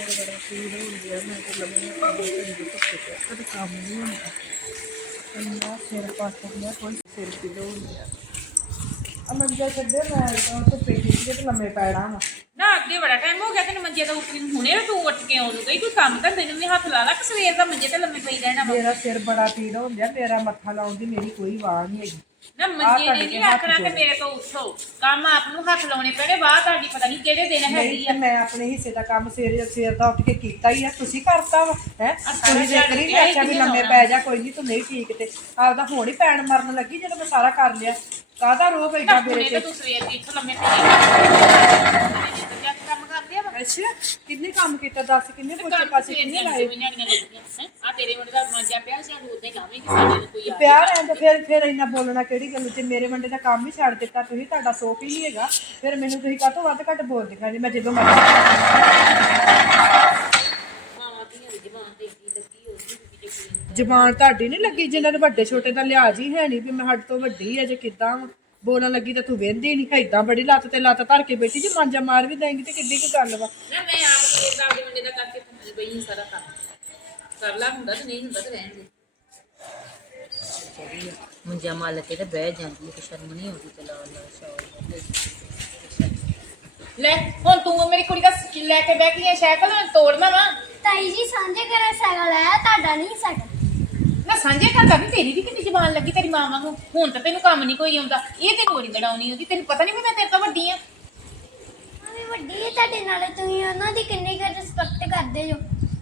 ਸਿਰ ਬੜਾ ਪੀੜ ਹੁੰਦੀ ਆ ਮੈਂ ਤੇ ਲੰਮੇ ਕੰਮ ਕੰਮ ਨਹੀਂ ਹੁੰਦਾ ਇੰਨਾ ਸਿਰ ਪੱਟ ਗਿਆ ਕੋਈ ਸਿਰ ਪੀੜ ਹੁੰਦੀ ਆ ਆ ਮੰਜਾ ਛੱਡੇ ਮੈਂ ਤਾਂ ਧੁੱਪੇ ਠੀਕ ਤੇ ਲੰਮੇ ਪੈਣਾ ਵਾ ਨਾ ਅੱਗੇ ਬੜਾ ਟਾਈਮ ਹੋ ਗਿਆ ਤੈਨੂੰ ਮੰਜੇ ਤੋਂ ਉੱਠੀ ਨੂੰ ਹੁਣੇ ਤੂੰ ਉੱਠ ਕੇ ਆਉਂ ਗਈ ਤੂੰ ਕੰਮ ਤਾਂ ਤੈਨੂੰ ਵੀ ਹੱਥ ਲਾ ਲਾ, ਕਿ ਸਵੇਰ ਦਾ ਮੰਜੇ ਤੇ ਲੰਮੇ ਪਈ ਰਹਿਣਾ ਵਾ। ਮੇਰਾ ਸਿਰ ਬੜਾ ਪੀੜ ਹੁੰਦਾ ਮੇਰਾ ਮੱਥਾ ਲਾਉਣ ਦੀ ਮੇਰੀ ਕੋਈ ਵਾਹ ਨਹੀਂ ਹੈਗੀ ਨਾ ਮੰਜੇ ਨੇ ਨਹੀਂ ਆਖਣਾ ਕਿ ਮੇਰੇ ਤੋਂ ਉੱਠੋ। ਕੰਮ ਆਪ ਨੂੰ ਹੱਥ ਲਾਉਣੇ ਪੈਣੇ ਬਾਹਰ ਤੁਹਾਡੀ ਪਤਾ ਨਹੀਂ ਕਿਹੜੇ ਦਿਨ ਹੈਗੀ ਨਹੀਂ ਤੇ ਮੈਂ ਆਪਣੇ ਹਿੱਸੇ ਦਾ ਕੰਮ ਸਵੇਰ ਸਵੇਰ ਦਾ ਉੱਠ ਕੇ ਕੀਤਾ ਹੀ ਆ ਤੁਸੀਂ ਕਰਤਾ ਵਾ ਹੈ? ਤੁਸੀਂ ਜੇ ਕਰੀ ਵੀ ਆਖਿਆ ਵੀ ਲੰਮੇ ਪੈ ਜਾ ਕੋਈ ਨਹੀਂ ਤੂੰ ਨਹੀਂ ਠੀਕ ਤੇ ਆਪਦਾ ਹੁਣ ਹੀ ਪੈਣ ਮਰਨ ਲੱਗੀ ਜਦੋਂ ਮੈਂ ਸਾਰਾ ਕਰ ਲਿਆ। ਕਾਹਦਾ ਰੋਹ ਨਾ ਬੈਠਾ ਮੇਰੇ ਤਾਂ ਤੂੰ? ਸਵੇਰ ਦੀ ਇੱਥੋਂ ਲੰਮੇ ਪਈ ਜਾ ਕੇ ਕੰਮ ਕਰਦੇ ਆ ਵਾ ਅੱਛਾ ਕਿੰਨੇ ਕੰਮ ਕੀਤਾ ਦੱਸ ਕਿੰਨੇ ਪੋਚੇ ਕੰਮ ਪਾਸੇ ਸਵੇਰ ਕਿੰਨੇ ਦੀਆਂ ਲਾਏ? ਦੁਨੀਆਂ ਦੀਆਂ ਲੱਗੀਆਂ ਆ ਤੇਰੇ ਮੁੰਡੇ ਦਾ ਮੰਜਾ ਪਿਆ ਸੀ ਉਹਦੇ ਉਦੋਂ ਲਾਵੇਂਗੇ ਸਾਡੇ ਨੂੰ ਕੋਈ ਆ ਪਿਆਰ ਐ ਤੇ ਫਿਰ ਫਿਰ ਇੰਨਾ ਬੋਲਣਾ ਕਿਹੜੀ ਗੱਲ ਤੇ ਮੇਰੇ ਵੰਡੇ ਦਾ ਕੰਮ ਹੀ ਛੱਡ ਦਿੱਤਾ ਤੁਸੀਂ ਤੁਹਾਡਾ ਸੋਖ ਹੀ ਨਹੀਂ ਹੈਗਾ। ਫਿਰ ਮੈਨੂੰ ਤੁਸੀਂ ਕਾਹਤੋਂ ਵੱਧ ਘੱਟ ਬੋਲਦੀਆਂ ਜੀ ਮੈਂ ਜਦੋਂ ਮਰਜ਼ੀ ਮਾਵਾਂ ਦੀਆਂ ਦੀ ਜ਼ਬਾਨ ਤੇ ਏਡੀ ਲੱਗੀ ਹੋਈ ਵੀ ਜੇ ਕੁੜੀ ਨੂੰ ਜ਼ਬਾਨ ਤੁਹਾਡੀ ਨਹੀਂ ਲੱਗੀ ਜਿਨ੍ਹਾਂ ਦੇ ਵੱਡੇ ਛੋਟੇ ਦਾ ਲਿਹਾਜ਼ ਹੀ ਹੈ ਨਹੀਂ ਵੀ ਮੈਂ ਹੱਦ ਤੋਂ ਵੱਡੀ ਹੈ ਜੇ ਕਿਦਾਂ ਬੋਲਣ ਲੱਗੀ ਤਾਂ ਤੂੰ ਵਹਿੰਦੀ ਨਹੀਂ ਏਦਾਂ ਬੜੀ ਲੱਤ ਤੇ ਲੱਤ ਧਰ ਕੇ ਬੈਠੀ ਜੇ ਮਾਂਜਾ ਮਾਰ ਵੀ ਦੇਂਗੀ ਤੇ ਕਿੱਡੀ ਕੁ ਗੱਲ ਵਾ। ਨਾ ਮੈਂ ਆਪ ਸਵੇਰ ਦਾ ਆਪਣੇ ਮੁੰਡੇ ਦਾ ਕਰਕੇ ਥੱਲੇ ਪਈ ਸੀ ਸਾਰਾ ਕੰਮ। ਕਰ ਲਾ ਹੁੰਦਾ ਤੇ ਨਹੀਂ ਹੁੰਦਾ ਤੇ ਰਹਿਣ ਦੇ ਮੁੰਜਾ ਮੱਲ ਕੇ ਤੇ ਬਹਿ ਜਾਂਦੀ ਹੈ ਤੇ ਸ਼ਰਮ ਨਹੀਂ ਆਉਂਦੀ ਤੇ ਲਾ ਲਾ ਸ਼ਾਲ ਲੈ ਹੁਣ ਤੂੰ ਮੇਰੀ ਕੁੜੀ ਦਾ ਲੈ ਕੇ ਬਹਿ ਗਈ ਹੈ ਸਾਈਕਲ ਹੁਣ ਤੋੜਨਾ ਵਾ। ਤਾਈ ਜੀ ਸਾਂਝੇ ਘਰ ਸਾਈਕਲ ਆਇਆ ਤੁਹਾਡਾ ਨਹੀਂ ਸਾਈਕਲ ਨਾ ਸਾਂਝੇ ਘਰ ਦਾ ਵੀ ਤੇਰੀ ਵੀ ਕਿੰਨੀ ਜ਼ਬਾਨ ਲੱਗੀ ਤੇਰੀ ਮਾਂ ਵਾਂਗੂ। ਹੁਣ ਤਾਂ ਤੈਨੂੰ ਕੰਮ ਨਹੀਂ ਕੋਈ ਆਉਂਦਾ। ਇਹ ਤੈਨੂੰ ਨਹੀਂ ਲੜਾਉਣੀ ਹੁੰਦੀ ਤੈਨੂੰ ਪਤਾ ਨਹੀਂ ਵੀ ਮੈਂ ਤੇਰੇ ਤੋਂ ਵੱਡੀ ਆ। ਮੈਂ ਵੱਡੀ ਹੈ ਤੁਹਾਡੇ ਨਾਲ ਤੁਸੀਂ ਉਹਨਾਂ ਦੀ ਕਿੰਨੀ ਕੁ ਰਿਸਪੈਕਟ ਕਰਦੇ ਜੋ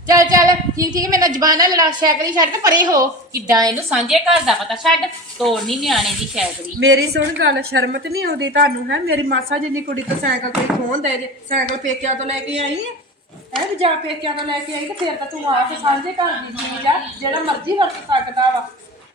ਚੱਲ ਚੱਲ ਠੀਕ ਠੀਕ ਮੇਰਾ ਜ਼ਬਾਨ ਨਾਲ ਲੜਾ ਸਾਈਕਲ ਹੀ ਛੱਡ ਕੇ ਪਰੇ ਹੋ। ਕਿੱਦਾਂ ਇਹਨੂੰ ਸਾਂਝੇ ਘਰ ਦਾ ਪਤਾ ਛੱਡ ਤੋੜਨੀ ਨਿਆਣੇ ਦੀ ਸਾਈਕਲ ਹੀ ਮੇਰੀ ਸੁਣ ਗੱਲ ਸ਼ਰਮ ਤੇ ਨਹੀਂ ਆਉਂਦੀ ਤੁਹਾਨੂੰ ਹੈ? ਮੇਰੀ ਮਾਸਾ ਜਿੰਨੀ ਕੁੜੀ ਤੋਂ ਸਾਈਕਲ ਤੇ ਖੋਣ ਦੇ ਜੇ ਸਾਈਕਲ ਪੇਕਿਆਂ ਤੋਂ ਲੈ ਕੇ ਆਈ ਹੈ ਹੈ ਵੀ ਜਾ ਪੇਕਿਆਂ ਤੋਂ ਲੈ ਕੇ ਆਈ ਤੇ ਫਿਰ ਤਾਂ ਤੂੰ ਆ ਕੇ ਸਾਂਝੇ ਘਰ ਦੀ ਚੀਜ਼ ਆ ਜਿਹੜਾ ਮਰਜ਼ੀ ਵਰਤ ਸਕਦਾ ਵਾ।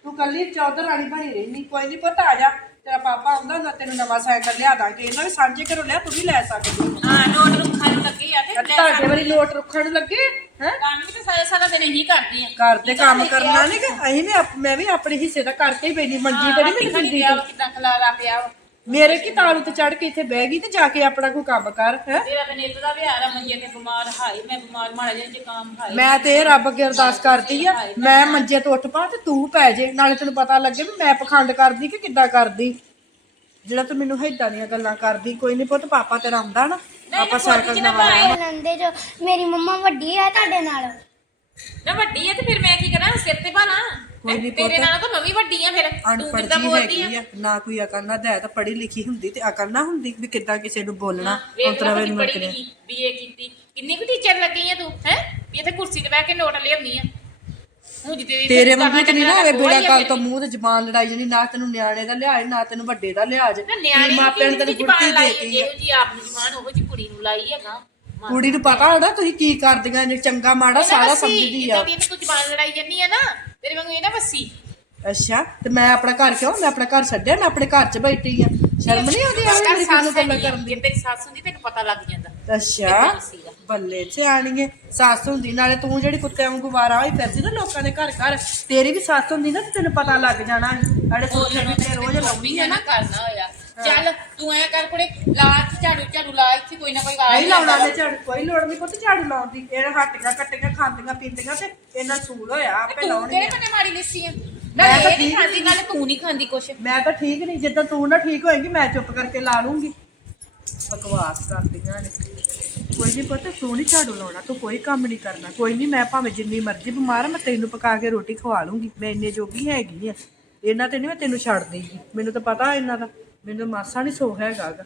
ਤੂੰ ਕੱਲੀ ਚੌਧਰ ਰਾਣੀ ਬਣੀ ਰਹਿਨੀ ਕੋਈ ਨਹੀਂ ਪੁੱਤ ਆ ਜਾ। ਤੇਰਾ ਪਾਪਾ ਆਉਂਦਾ ਹੁੰਦਾ ਤੈਨੂੰ ਨਵਾਂ ਸਾਈਕਲ ਲਿਆ ਦਾਂਗੇ। ਇਹਨਾਂ ਵੀ ਸਾਂਝੇ ਘਰੋਂ ਲਿਆ ਤੂੰ ਵੀ ਲੈ ਸਕਦੀ ਹੈ ਨੋਟ ਰੁੱਖਾਂ ਨੂੰ ਲੱਗੇ ਆ ਤੇ ਲੈ ਤੁਹਾਡੇ ਵਾਰੀ ਲੋਟ ਰੁੱਖਣ ਨੂੰ ਲੱਗੇ ਹੈ? ਕੰਮ ਵੀ ਤੇ ਸਾਰਾ ਸਾਰਾ ਦਿਨ ਇਹੀ ਕਰਦੀ ਆ। ਘਰ ਤੇ ਕੰਮ ਕਰਨਾ ਨਹੀਂ ਕਿ ਅਸੀਂ ਵੀ ਆਪ- ਮੈਂ ਵੀ ਆਪਣੇ ਹਿੱਸੇ ਦਾ ਕਰਕੇ ਹੀ ਬੈਣੀ ਮੰਜੀ ਤੇ ਨਹੀਂ ਮੈਨੂੰ ਦਿੰਦੀ ਕਿੱਦਾਂ ਖਲਾਰਾ ਪਿਆ ਵਾ। ਮੇਰੇ ਕੀ ਤਾਲੂ ਤੇ ਚੜ ਕੇ ਇੱਥੇ ਬਹਿ ਗਈ ਤੇ ਜਾ ਕੇ ਆਪਣਾ ਕੋਈ ਕੰਮ ਕਰ ਹੈ? ਤੇਰਾ ਤੇ ਨਿੱਤ ਦਾ ਵਿਹਾਰ ਆ ਮੰਜੇ ਤੇ ਬਿਮਾਰ ਹਾਏ ਮੈਂ ਬਿਮਾਰ ਮਾੜਾ ਜਿਹਾ ਜ਼ੁਕਾਮ ਹਾਏ। ਮੈਂ ਤੇ ਇਹ ਰੱਬ ਅੱਗੇ ਅਰਦਾਸ ਕਰਦੀ ਆ ਮੈਂ ਮੰਜੇ ਤੋਂ ਉੱਠ ਪਾ ਤੇ ਤੂੰ ਪੈ ਜੇ ਨਾਲੇ ਤੈਨੂੰ ਪਤਾ ਲੱਗੇ ਵੀ ਮੈਂ ਪਖੰਡ ਕਰਦੀ ਕਿ ਕਿੱਦਾਂ ਕਰਦੀ। ਜਿਹੜਾ ਤੂੰ ਮੈਨੂੰ ਏਦਾਂ ਦੀਆਂ ਗੱਲਾਂ ਕਰਦੀ ਕੋਈ ਨਹੀਂ ਪੁੱਤ ਪਾਪਾ ਤੇਰਾ ਆਉਂਦਾ ਨਾ ਆਪਾਂ ਸਾਈਕਲ ਨਵਾਂ ਲਾਵਾਂਗੇ। ਨੰਦੇ ਜੋ ਮੇਰੀ ਮੰਮਾ ਵੱਡੀ ਹੈ ਤੁਹਾਡੇ ਨਾਲ। ਨਾ ਵੱਡੀ ਆ ਤੇ ਫਿਰ ਮੈਂ ਕੀ ਕਰਾਂ ਸਿਰ ਤੇ ਭਾਣਾ ਕੋਈ ਨੀ ਤੇਰੇ ਨਾਲ ਤਾਂ ਮੈਂ ਵੀ ਵੱਡੀ ਆ ਫਿਰ। ਤੂੰ ਅਨਪੜ੍ਹ ਕਿੱਦਾਂ ਜੀ ਬੋਲਦੀ ਆ ਹੈਗੀ ਆ? ਨਾ ਕੋਈ ਅਕਲ ਨਾ ਹੈ ਤਾਂ ਪੜ੍ਹੀ ਲਿਖੀ ਹੁੰਦੀ ਤੇ ਅਕਲ ਨਾ ਹੁੰਦੀ ਵੀ ਕਿੱਦਾਂ ਕਿਸੇ ਨੂੰ ਬੋਲਣਾ ਵੇਖ ਅੰਤਰਾ ਲੈ ਵੇ ਤੂੰ ਨੂੰ ਪੜ੍ਹੀ ਲਿਖੀ ਬੀਏ ਕੀਤੀ। ਕਿੰਨੀ ਕੁ ਟੀਚਰ ਲੱਗੀ ਆ ਤੂੰ ਹੈ? ਵੀ ਇੱਥੇ ਕੁਰਸੀ ਤੇ ਬਹਿ ਕੇ ਨੋਟ ਲਿਆਉਂਦੀ ਆ। ਹੁਣ ਜਿੱਤੇ ਤੇਰੇ ਵਾਂਗੂ ਤੇ ਨਹੀਂ ਨਾ ਹੋਵੇ ਬੇੜਾ ਕਾਲ ਤੋਂ ਮੂੰਹ ਤੇ ਜ਼ਬਾਨ ਲੜਾਈ ਜਾਣੀ ਨਾ ਤੈਨੂੰ ਨਿਆਣੇ ਦਾ ਲਿਹਾਜ਼ ਨਾ ਤੈਨੂੰ ਵੱਡੇ ਦਾ ਲਿਹਾਜ਼ ਨਾ ਨਿਆਣੇ ਮਾਪਿਆਂ ਨੇ ਤੈਨੂੰ ਗੁੜਤੀ ਲਾਈ ਦੇਤੀ ਜਿਹੋ ਜੀ ਆਪ ਨੂੰ ਜਮਾਨ ਉਹ ਜੀ ਕੁੜੀ ਨੂੰ ਲਾਈ ਹੈਗਾ ਕੁੜੀ ਨੂੰ ਪਤਾ ਹੋਣਾ ਤੁਸੀਂ ਕੀ ਕਰਦੀਆਂ ਜੇ ਚੰਗਾ ਮਾੜਾ ਸਾਰਾ ਸਮਝਦੀ ਆ। ਜਿੱਦਾਂ ਦੀ ਤੂੰ ਜ਼ਬਾਨ ਲੜਾਈ ਜੰਨੀ ਆ ਨਾ ਤੇਰੇ ਵਾਂਗੂ ਇਹ ਨਾ ਬੱਸੀ ਅੱਛਾ ਤੇ ਮੈਂ ਆਪਣਾ ਘਰ ਕਿਉਂ ਮੈਂ ਆਪਣਾ ਘਰ ਛੱਡਿਆ ਮੈਂ ਆਪਣੇ ਘਰ 'ਚ ਬੈਠੀ ਆ। ਸ਼ਰਮ ਨਹੀਂ ਆਉਂਦੀ ਆ ਮੇਰੀ ਨੂੰ ਗੱਲਾਂ ਕਰਨ ਜੇ ਤੇਰੀ ਸੱਸ ਹੁੰਦੀ ਤੈਨੂੰ ਪਤਾ ਲੱਗ ਜਾਂਦਾ। ਅੱਛਾ ਬੱਲੇ ਸਿਆਣੀਏ ਸੱਸ ਹੁੰਦੀ ਨਾਲੇ ਤੂੰ ਜਿਹੜੀ ਕੁੱਤੇ ਵਾਂਗੂ ਵਾਰਾ ਹੋਈ ਫਿਰਦੀ ਨਾ ਲੋਕਾਂ ਦੇ ਘਰ ਘਰ ਤੇਰੀ ਵੀ ਸੱਸ ਹੁੰਦੀ ਨਾ ਤੈਨੂੰ ਪਤਾ ਲੱਗ ਜਾਣਾ ਸਾਡੇ ਸੋਚੇ ਵੀ ਤੇ ਰੋਜ਼ ਲਾਉਂਦੀ ਆ ਨਾ ਕਰਨਾ ਹੋਇਆ। ਚੱਲ ਤੂੰ ਐ ਕਰ ਕੁੜੇ ਲਾ ਇੱਥੇ ਝਾੜੂ ਝਾੜੂ ਲਾ ਇੱਥੇ ਕੋਈ ਨਾ ਕੋਈ ਆ ਨਹੀਂ ਲਾਉਣਾ ਤੇ ਝਾੜੂ ਕੋਈ ਲੋੜ ਨਹੀਂ ਪੁੱਤ ਝਾੜੂ ਲਾਉਣ ਦੀ। ਇਹ ਹੱਟੀਆਂ ਕੱਟੀਆਂ ਖਾਂਦੀਆਂ ਪੀਂਦੀਆਂ ਤੇ ਇਹਨਾਂ ਸੂਲ ਹੋਇਆ ਆਪੇ ਤੂੰ ਲਾਉਣਗੇ ਕਿਹੜੇ ਬੰਨੇ ਮਾਰੀ ਲਿੱਸੀ ਆ? ਮੈਂ ਮੈਂ ਤਾਂ ਇਹ ਨਹੀਂ ਠੀਕ ਖਾਂਦੀ ਨਾਲੇ ਤੂੰ ਨਹੀਂ ਖਾਂਦੀ ਕੁਛ। ਮੈਂ ਤਾਂ ਠੀਕ ਨਹੀਂ ਜਿੱਦਾਂ ਤੂੰ ਨਾ ਠੀਕ ਹੋਏਗੀ ਮੈਂ ਚੁੱਪ ਕਰਕੇ ਲਾ ਲੂੰਗੀ। ਬਕਵਾਸ ਕਰਦੀਆਂ ਨੇ। ਕੋਈ ਨਹੀਂ ਪਤਾ ਤੂੰ ਨਹੀਂ ਝਾੜੂ ਲਾਉਣਾ ਤੂੰ ਕੋਈ ਕੰਮ ਨਹੀਂ ਕਰਨਾ। ਕੋਈ ਨਹੀਂ ਮੈਂ ਭਾਵੇਂ ਜਿੰਨੀ ਮਰਜ਼ੀ ਬਿਮਾਰ ਆ ਮੈਂ ਤੈਨੂੰ ਪਕਾ ਕੇ ਰੋਟੀ ਖਵਾ ਲੂੰਗੀ। ਮੈਂ ਇੰਨੇ ਜੋਗੀ ਹੈਗੀ ਆ। ਇਹਨਾਂ ਤੇ ਨਹੀਂ ਮੈਂ ਤੈਨੂੰ ਛੱਡ ਦੇਗੀ ਮੈਨੂੰ ਤਾਂ ਪਤਾ ਇਹਨਾਂ ਦਾ। ਮੈਨੂੰ ਮਾਸਾ ਨਹੀਂ ਸੋਹ ਹੈਗਾ ਗਾ।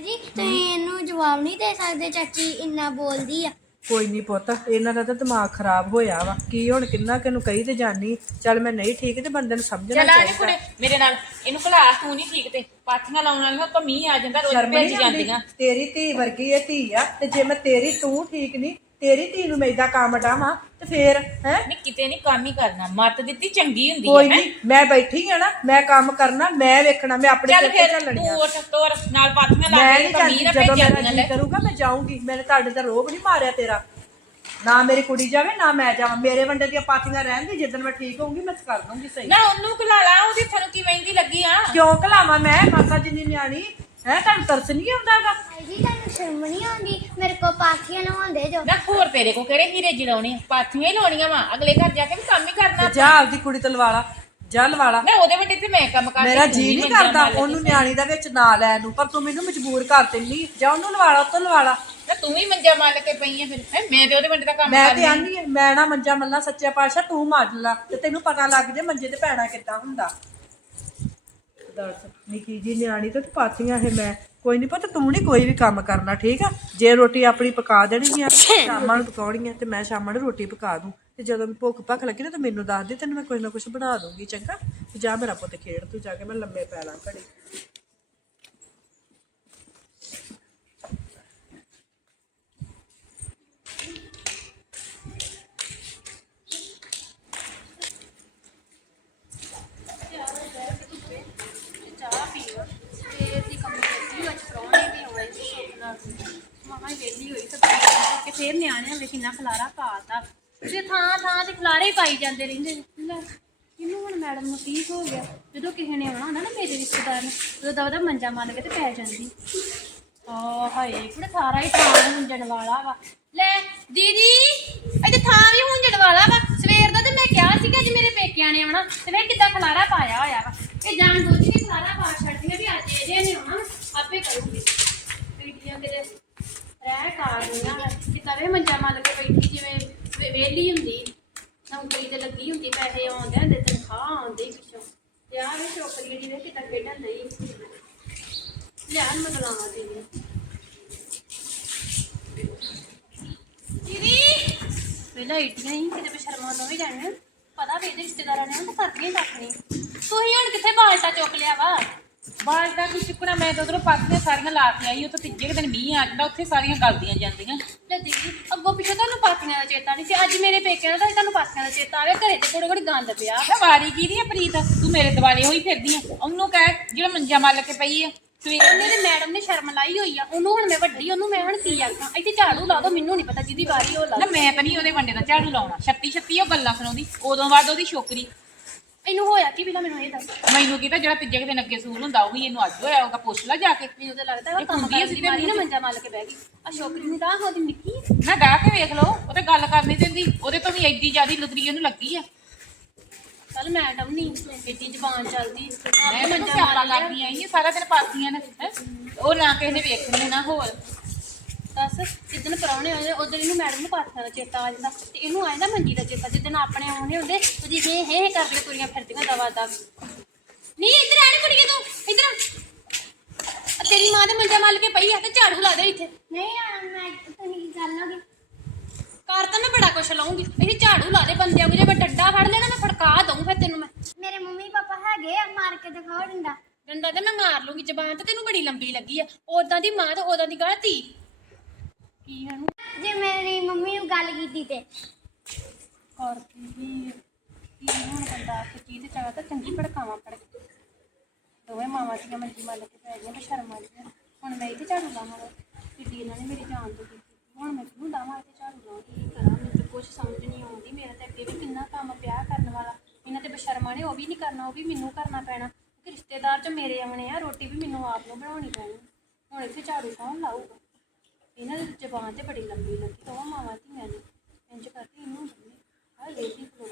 ਜੀ ਤੁਸੀਂ ਇਹਨੂੰ ਜਵਾਬ ਨਹੀਂ ਦੇ ਸਕਦੇ ਚਾਚੀ ਇੰਨਾ ਬੋਲਦੀ ਆ। ਕੋਈ ਨਹੀਂ ਪੁੱਤ ਇਹਨਾਂ ਦਾ ਤਾਂ ਦਿਮਾਗ ਖਰਾਬ ਹੋਇਆ ਵਾ। ਕੀ ਹੁਣ ਕਿੰਨਾ ਕਿਨੂੰ ਕਹੀ ਤੇ ਜਾਨੀ ਚੱਲ ਮੈਂ ਨਹੀਂ ਠੀਕ ਤੇ ਬੰਦੇ ਨੂੰ ਸਮਝਣਾ ਚੱਲ ਆ ਨੀ ਚਾਹੀਦਾ। ਕੁੜੇ ਮੇਰੇ ਨਾਲ ਇਹਨੂੰ ਘਲਾ ਤੂੰ ਨਹੀਂ ਠੀਕ ਤੇ। ਪਾਥੀਆਂ ਲਾਉਣ ਵਾਲੀਆਂ ਤਾਂ ਮੀਂਹ ਆ ਜਾਂਦਾ ਰੋਜ਼ ਸ਼ਰਮ ਭੇਜ ਨਹੀਂ ਆਉਂਦੀ। ਜਾਂਦੀਆਂ। ਤੇਰੀ ਧੀ ਵਰਗੀ ਇਹ ਧੀ ਆ ਤੇ ਜੇ ਮੈਂ ਤੇਰੀ ਤੂੰ ਠੀਕ ਨਹੀਂ ਤੇਰੀ ਧੀ ਨੂੰ ਮੈਂ ਕੰਮ ਡਾਵਾਂ ਤੇ ਫੇਰ ਹੈ? ਨਹੀਂ ਕਿਤੇ ਨਹੀਂ ਕੰਮ ਹੀ ਕਰਨਾ। ਮੱਤ ਦਿੱਤੀ ਚੰਗੀ ਹੁੰਦੀ ਕੋਈ ਹੈ ਨਹੀਂ ਮੈਂ ਬੈਠੀ ਆ ਨਾ ਮੈਂ ਕੰਮ ਕਰਨਾ ਮੈਂ ਵੇਖਣਾ ਮੈਂ ਆਪਣੇ ਚੱਲ ਸਿਰ ਤੇ ਫਿਰ ਚੱਲਣੀ ਆ। ਤੂੰ ਉੱਠ ਤੋਰ ਨਾਲ ਪਾਥੀਆਂ ਲਾ ਮੈਂ ਕੇ ਨਹੀਂ ਪਨੀਰ ਜਾਂਦੀ ਜਦੋਂ ਭੇਜ ਮੇਰਾ ਜੀ ਲੈ। ਕਰੂਗਾ ਮੈਂ ਜਾਊਂਗੀ। ਮੈਨੇ ਤੁਹਾਡੇ ਦਾ ਰੋਬ ਨਹੀਂ ਮਾਰਿਆ ਤੇਰਾ। ਨਾ ਮੇਰੀ ਕੁੜੀ ਜਾਵੇ ਨਾ ਮੈਂ ਜਾਵਾਂ। ਮੇਰੇ ਵੰਡੇ ਦੀਆਂ ਪਾਤੀਆਂ ਰਹਿਣਗੀ ਜਿੱਦਣ ਮੈਂ ਠੀਕ ਹੋਊਂਗੀ ਮੈਂ ਕਰ ਦੂੰਗੀ ਸਹੀ। ਨਾ ਉਹਨੂੰ ਘਲਾ ਲਾ ਉਹਦੀ ਤੁਹਾਨੂੰ ਕੀ ਮਹਿੰਦੀ ਲੱਗੀ ਆ? ਕਿਉਂ ਘਲਾਵਾਂ ਮੈਂ? ਮਾਸਾ ਜਿੰਨੀ ਨਿਆਣੀ ਹੈ ਤੁਹਾਨੂੰ ਤਰਸ ਨਹੀਂ ਆਉਂਦਾਗਾ? ਜੀ ਤੁਹਾਨੂੰ ਸ਼ਰਮ ਨਹੀਂ ਆਉਂਦੀ? ਮੇਰੇ ਕੋ ਪਾਥੀਆਂ ਲਵਾਉਂਦੇ ਜੋ। ਨਾ ਹੋਰ ਤੇਰੇ ਕੋ ਕਿਹੜੇ ਹੀਰੇ ਜਲਾਉਣੇ ਆ? ਪਾਥੀਆਂ ਹੀ ਲਾਉਣੀਆਂ ਵਾ। ਅਗਲੇ ਘਰ ਜਾ ਕੇ ਵੀ ਕੰਮ ਹੀ ਕਰਨਾ ਤੇ ਜਾ ਆਪਦੀ ਕੁੜੀ ਤੋਂ ਲਵਾ ਲਾ ਜਾ ਲਵਾ ਲਾ ਨਾ ਉਹਦੇ ਵੱਡੇ ਤੇ ਮੈਂ ਕੰਮ ਕਰਦੀ ਮੇਰਾ ਜੀ ਨਹੀਂ ਕਰਦਾ ਲੈ ਉਹਨੂੰ ਨਿਆਣੀ ਦਾ ਵਿੱਚ ਨਾ ਲੈਣ ਨੂੰ। ਪਰ ਤੂੰ ਮੈਨੂੰ ਮਜਬੂਰ ਕਰ ਦਿੰਨੀ ਜਾਂ ਉਹਨੂੰ ਲਵਾ ਲਾ ਉੱਤੋਂ ਲਵਾ ਲਾ ਨਾ ਤੂੰ ਵੀ ਮੰਜਾ ਮਾਰ ਕੇ ਪਈ ਆ ਫਿਰ। ਹੈਂ, ਮੈਂ ਤੇ ਉਹਦੇ ਵੱਡੇ ਦਾ ਕੰਮ ਮੈਂ ਕਰਦੀ ਤੇ ਆਨੀ ਆਂ, ਮੈਂ ਨਾ ਮੰਜਾ ਮੱਲਾ ਸੱਚੇ ਪਾਤਸ਼ਾਹ ਤੂੰ ਮਾਰ ਲਾ। ਤੇ ਤੈਨੂੰ ਪਤਾ ਲੱਗ ਜੇ ਮੰਜੇ ਤੇ ਪੈਣਾ ਕਿੱਦਾਂ ਹੁੰਦਾ। ਦੱਸ। ਨਿੱਕੀ ਜੀ, ਨਿਆਣੀ ਤੇ ਪਾਥੀਆਂ ਇਹ ਮੈਂ। ਕੋਈ ਨਹੀਂ ਪਤਾ, ਤੂੰ ਨਹੀਂ ਕੋਈ ਵੀ ਕੰਮ ਕਰਨਾ, ਠੀਕ ਆ? ਜੇ ਰੋਟੀ ਆਪਣੀ ਪਕਾ ਦੇਣੀ ਆ, ਸ਼ਾਮਾਂ ਨੂੰ ਪਕਾਉਣੀ ਆ, ਤੇ ਮੈਂ ਸ਼ਾਮਾਂ ਨੂੰ ਰੋਟੀ ਪਕਾ ਦੂੰ। ਤੇ ਜਦੋਂ ਭੁੱਖ ਭੱਖ ਲੱਗੀ ਨਾ, ਤੇ ਮੈਨੂੰ ਦੱਸ ਦੇ, ਤੈਨੂੰ ਮੈਂ ਕੁਝ ਨਾ ਕੁਝ ਬਣਾ ਦੂੰਗੀ ਚੰਗਾ? ਤੇ ਜਾ ਮੇਰਾ ਪੁੱਤ ਖੇਡ, ਤੂੰ ਜਾ ਕੇ ਮੈਂ ਲੰਮੇ ਪੈ ਲਾਂ ਘੜੀ ਚਾਹ ਪੀਓ ਤੇ ਦੀ ਕੰਮ ਕਰਦੀ ਅੱਜ ਪ੍ਰਾਹੁਣੇ ਵੀ ਹੋਏ ਸੀ ਸੁੱਖ ਨਾਲ ਮਹਾਂ ਹੀ ਵੇਲੀ ਹੋਈ ਤਾਂ ਕਿ ਫੇਰ ਨਿਆਣਿਆਂ ਵੇ ਕਿੰਨਾ ਖਲਾਰਾ ਪਾਤਾ ਤੇ ਥਾਂ ਥਾਂ ਤੇ ਖਲਾਰੇ ਪਾਈ ਜਾਂਦੇ ਰਹਿੰਦੇ ਨੇ। ਲੈ, ਇਹਨੂੰ ਹੁਣ ਮੈਡਮ ਨੂੰ ਕੀ ਹੋ ਗਿਆ? ਜਦੋਂ ਕਿਸੇ ਨੇ ਆਉਣਾ ਹੁੰਦਾ ਨਾ ਮੇਰੇ ਰਿਸ਼ਤੇਦਾਰ ਨੇ, ਉਦੋਂ ਦਵਦਾ ਮੰਜਾ ਮੰਨ ਕੇ ਤੇ ਪੈ ਜਾਂਦੀ। ਆ ਹਾਏ, ਕੁੜੇ ਸਾਰਾ ਹੀ ਥਾਂ ਹੁੰਜਣ ਵਾਲਾ ਵਾ। ਲੈ, ਦੀਦੀ, ਇੱਥੇ ਥਾਂ ਵੀ ਹੁੰਜਣ ਵਾਲਾ ਵਾ। ਸਵੇਰ ਦਾ ਤੇ ਮੈਂ ਕਿਹਾ ਸੀਗਾ ਅੱਜ ਮੇਰੇ ਪੇਕਿਆਂ ਨੇ ਆਉਣਾ, ਤੇ ਵੇ ਕਿੱਦਾਂ ਖਲਾਰਾ ਪਾਇਆ ਹੋਇਆ ਵਾ। ਇਹ ਜਾਣ ਬੁੱਝ ਕੇ ਖਲਾਰਾ ਪਾ ਛੱਡਦੀਆਂ ਵੀ ਅੱਜ ਇਹਦੇ ਨੇ ਆਉਣਾ, ਆਪੇ ਕਰੂਗੀ। ਬੀਟੀਆਂ ਕਿਤੇ ਰਹਿ ਕਾਰਨੀਆਂ ਕਿਤਾ ਵੇ ਮੰਜਾ ਮੰਨ ਕੇ ਬੈਠੀ, ਜਿਵੇਂ ਵੇ- ਹੁੰਦੀ, ਨੌਕਰੀ ਤੇ ਲੱਗੀ ਹੁੰਦੀ, ਪੈਸੇ ਆਉਂਦੇ ਹੁੰਦੇ, ਤਨਖਾਹ ਆਉਂਦੀ ਪਿੱਛੋਂ। ਤੇ ਆ ਵੀ ਚੋਕਰੀ ਜਿਹਦੇ ਕਿਤਾ ਖੇਡਣ ਦਈ ਲਿਆਣ ਮਗਲਾਵਾ ਦੀ ਦੀਦੀ! ਪਹਿਲਾਂ ਇੱਟੀਆਂ ਹੀ ਕਿਤੇ ਬਸ਼ਰਮਾ ਤੋਂ ਵੀ ਜਾਣੇ ਪਤਾ ਵੀ ਇਹਦੇ ਰਿਸ਼ਤੇਦਾਰਾਂ ਨੇ ਉਹ ਤਾਂ ਕਰਦੀਆਂ ਹੀ ਰੱਖਣੀ ਤੁਸੀਂ ਹੁਣ ਕਿੱਥੇ ਬਾਲਟਾ ਚੁੱਕ ਲਿਆ ਵਾ? ਬਾਜ ਦਾ ਕੀ ਚੁੱਕਣਾ? ਮੈਂ ਤਾਂ ਉਧਰੋਂ ਪਾਥੀਆਂ ਸਾਰੀਆਂ ਲਾ ਕੇ ਆਈ ਉਹ ਤਾਂ ਤੀਜੇ ਕੁ ਦਿਨ ਮੀਂਹ ਆ ਜਾਂਦਾ ਉੱਥੇ ਸਾਰੀਆਂ ਗਲਦੀਆਂ ਜਾਂਦੀਆਂ। ਲੈ ਦੀਦੀ ਅੱਗੋਂ ਪਿੱਛੋਂ ਤੁਹਾਨੂੰ ਪਾਥੀਆਂ ਦਾ ਚੇਤਾ ਨਹੀਂ ਸੀ। ਅੱਜ ਮੇਰੇ ਪੇਕਿਆਂ ਦਾ ਤਾਂ ਤੁਹਾਨੂੰ ਪਾਥੀਆਂ ਦਾ ਚੇਤਾ ਆਵੇ ਘਰੇ ਤੇ ਕੋੜੇ ਕੋੜੇ ਗੰਦ ਪਿਆ। ਨਾ ਵਾਰੀ ਕਿਹਦੀ ਆ ਪ੍ਰੀਤ? ਤੂੰ ਮੇਰੇ ਦਿਵਾਲੇ ਹੋਈ ਫਿਰਦੀ ਆ। ਉਹਨੂੰ ਕਹਿ ਜਿਹੜਾ ਮੰਜਾ ਮੱਲ ਕੇ ਪਈ ਆ। ਸਵੇਰ ਉਹਨੇ ਤੇ ਮੈਡਮ ਨੇ ਸ਼ਰਮ ਲਾਈ ਹੋਈ ਆ। ਉਹਨੂੰ ਹੁਣ ਮੈਂ ਵੱਡੀ ਉਹਨੂੰ ਮੈਂ ਹੁਣ ਕੀ ਆਖਾਂ। ਇੱਥੇ ਝਾੜੂ ਲਾ ਦੋ ਮੈਨੂੰ ਨਹੀਂ ਪਤਾ ਜਿਹਦੀ ਵਾਰੀ ਉਹ ਲਾ ਨਾ ਮੈਂ ਤਾਂ ਨਹੀਂ ਉਹਦੇ ਵੰਡੇ ਦਾ ਝਾੜੂ ਲਾਉਣਾ। ਛੱਤੀ ਛੱਤੀ ਉਹ ਗੱਲਾਂ ਸੁਣਾਉਂਦੀ। ਉਦੋਂ ਬਾਅਦ ਉਹਦੀ ਛੋਕਰੀ ਇਹਨੂੰ ਹੋਇਆ ਕੀ ਪਹਿਲਾਂ ਮੈਨੂੰ ਇਹ ਦੱਸ। ਮੈਨੂੰ ਕੀਤਾ ਜਿਹੜਾ ਤੀਜੇ ਕੁ ਦਿਨ ਅੱਗੇ ਸੂਲ ਹੁੰਦਾ ਉਹੀ ਇਹਨੂੰ ਅੱਜ ਹੋਇਆ ਹੋਗਾ ਪੁੱਛ ਲੈ ਜਾ ਕੇ। ਮੈਨੂੰ ਤਾਂ ਲੱਗਦਾ ਵਾ ਇਹ ਕੰਮ ਕੁੰਡੀ ਸਿੱਧੇ ਮਾਰੀ ਨਾ। ਮੰਜਾ ਮੱਲ ਕੇ ਬਹਿ ਗਈ। ਆ ਛੋਕਰੀ ਨੂੰ ਤਾਂ ਉਹਦੀ ਨਿੱਕੀ। ਨਾ ਡਾਹ ਕੇ ਵੇਖ ਲਓ ਉਹ ਤੇ ਗੱਲ ਕਰ ਨਹੀਂ ਦਿੰਦੀ ਉਹਦੇ ਤੋਂ ਵੀ ਐਡੀ ਜ਼ਿਆਦੀ ਲੁਤਰੀ ਉਹਨੂੰ ਲੱਗੀ ਆ। ਚੱਲ ਮੈਡਮ ਨਹੀਂ ਏਡੀ ਜ਼ਬਾਨ ਚੱਲਦੀ। ਮੈਂ ਤਾਂ ਮੰਜਾ ਸਿਆਪਾ ਮੱਲ ਲਿਆ ਕਰਦੀ ਆਈ ਆ ਸਾਰਾ ਦਿਨ ਪਾਸੀਆਂ ਨੇ ਹੈਂ। ਉਹ ਨਾ ਕਿਸੇ ਨੇ ਵੇਖਣੀ ਨਾ ਹੋਰ। ਦੱਸ ਜਿੱਦਣ ਪਰੌਣੇ ਆਏ ਉਦੋਂ ਇਹਨੂੰ ਮੈਡਮ ਨੂੰ ਪਾਥੀਆਂ ਦਾ ਚੇਤਾ ਆ ਜਾਂਦਾ ਤੇ ਇਹਨੂੰ ਆ ਜਾਂਦਾ ਮੰਜੀ ਦਾ ਚੇਤਾ ਜਿੱਦਣ ਆਪਣੇ ਆਉਣੇ ਹੁੰਦੇ ਉਹਦੀ ਹੇ ਹੇ ਹੇ ਕਰਦੀਆਂ ਤੁਰੀਆਂ ਫਿਰਦੀਆਂ ਦਵਾ ਦਵ। ਨਹੀਂ ਇੱਧਰ ਆ ਨੀ ਕੁੜੀਏ ਤੂੰ ਇੱਧਰ ਆ। ਤੇਰੀ ਮਾਂ ਦੇ ਮੰਜਾ ਮੱਲ ਕੇ ਪਈ ਆ ਤੇ ਝਾੜੂ ਲਾ ਦੇ ਇੱਥੇ। ਨਹੀਂ ਆ ਮੈਂ ਤੁਸੀਂ ਕੀ ਕਰ ਲੋਗੇ ਕਰ ਤਾਂ ਮੈਂ ਬੜਾ ਕੁਛ ਲਾਉਂਗੀ ਇਹ ਝਾੜੂ ਲਾ ਦੇ ਬੰਦਿਆਂ ਨੂੰ ਜੇ ਮੈਂ ਡੰਡਾ ਫੜ ਲੈਣਾ ਮੈਂ ਫੜਕਾ ਦਊਂ ਫਿਰ ਤੈਨੂੰ ਮੈਂ। ਮੇਰੇ ਮੰਮੀ ਪਾਪਾ ਹੈਗੇ ਆ ਮਾਰ ਕੇ ਦਿਖਾਓ ਡੰਡਾ। ਡੰਡਾ ਤੇ ਮੈਂ ਮਾਰ ਲੂੰਗੀ ਜ਼ਬਾਨ ਤੇ ਤੈਨੂੰ ਬੜੀ ਲੰਬੀ ਲੱਗੀ ਆ ਉਦਾਂ ਦੀ ਮਾਂ ਤੇ ਉਦਾਂ ਦੀ ਗਾਤੀ ਕੀ ਇਹਨੂੰ? ਜੇ ਮੇਰੀ ਮੰਮੀ ਨੂੰ ਗੱਲ ਕੀਤੀ ਤੇ। ਕਰਦੀ ਵੀ ਕੀ ਹੁਣ ਬੰਦਾ ਕਿ ਚੀਜ਼ ਚਾਹ ਤਾਂ ਚੰਗੀ ਭੜਕਾਵਾਂ ਫੜ ਕੇ। ਦੋਵੇਂ ਮਾਵਾਂ ਦੀਆਂ ਮੰਜੀ ਮੱਲ ਕੇ ਪੈ ਗਈਆਂ ਤੇ ਸ਼ਰਮ ਆ ਗਈ ਹੁਣ ਮੈਂ ਇਹਦੇ ਝਾੜੂ ਲਾਵਾਂ ਕਿੱਡੀ ਇਹਨਾਂ ਨੇ ਮੇਰੀ ਜਾਨ ਤੋਂ ਕੀਤੀ। ਹੁਣ ਮੈਂ ਕਿਹਨੂੰ ਲਾਵਾਂ ਇੱਥੇ ਝਾੜੂ ਲਾਉਂ ਕੀ ਕਰਾਂ? ਮੈਨੂੰ ਤਾਂ ਕੁਝ ਸਮਝ ਨਹੀਂ ਆਉਂਦੀ। ਮੇਰਾ ਤਾਂ ਅੱਗੇ ਵੀ ਕਿੰਨਾ ਕੰਮ ਪਿਆ ਕਰਨ ਵਾਲਾ। ਇਹਨਾਂ ਤੇ ਬਸ਼ਰਮਾ ਨੇ ਉਹ ਵੀ ਨਹੀਂ ਕਰਨਾ ਉਹ ਵੀ ਮੈਨੂੰ ਕਰਨਾ ਪੈਣਾ। ਕਿ ਰਿਸ਼ਤੇਦਾਰ ਚ ਮੇਰੇ ਆਉਣੇ ਆ ਰੋਟੀ ਵੀ ਮੈਨੂੰ ਆਪ ਨੂੰ ਬਣਾਉਣੀ ਪੈਣੀ। ਹੁਣ ਇੱਥੇ ਝਾੜੂ ਕੌਣ ਲਾਊਗਾ? ਇਹਨਾਂ ਦੀ ਜ਼ਬਾਨ ਤੇ ਬੜੀ ਲੰਬੀ ਲੱਗੀ, ਦੋਵਾਂ ਮਾਵਾਂ ਧੀਆਂ ਨੇ ਇੰਜ ਕਰਕੇ ਇਹਨੂੰ ਬੰਨੇ ਆ ਲੇਡੀ ਫਲੋ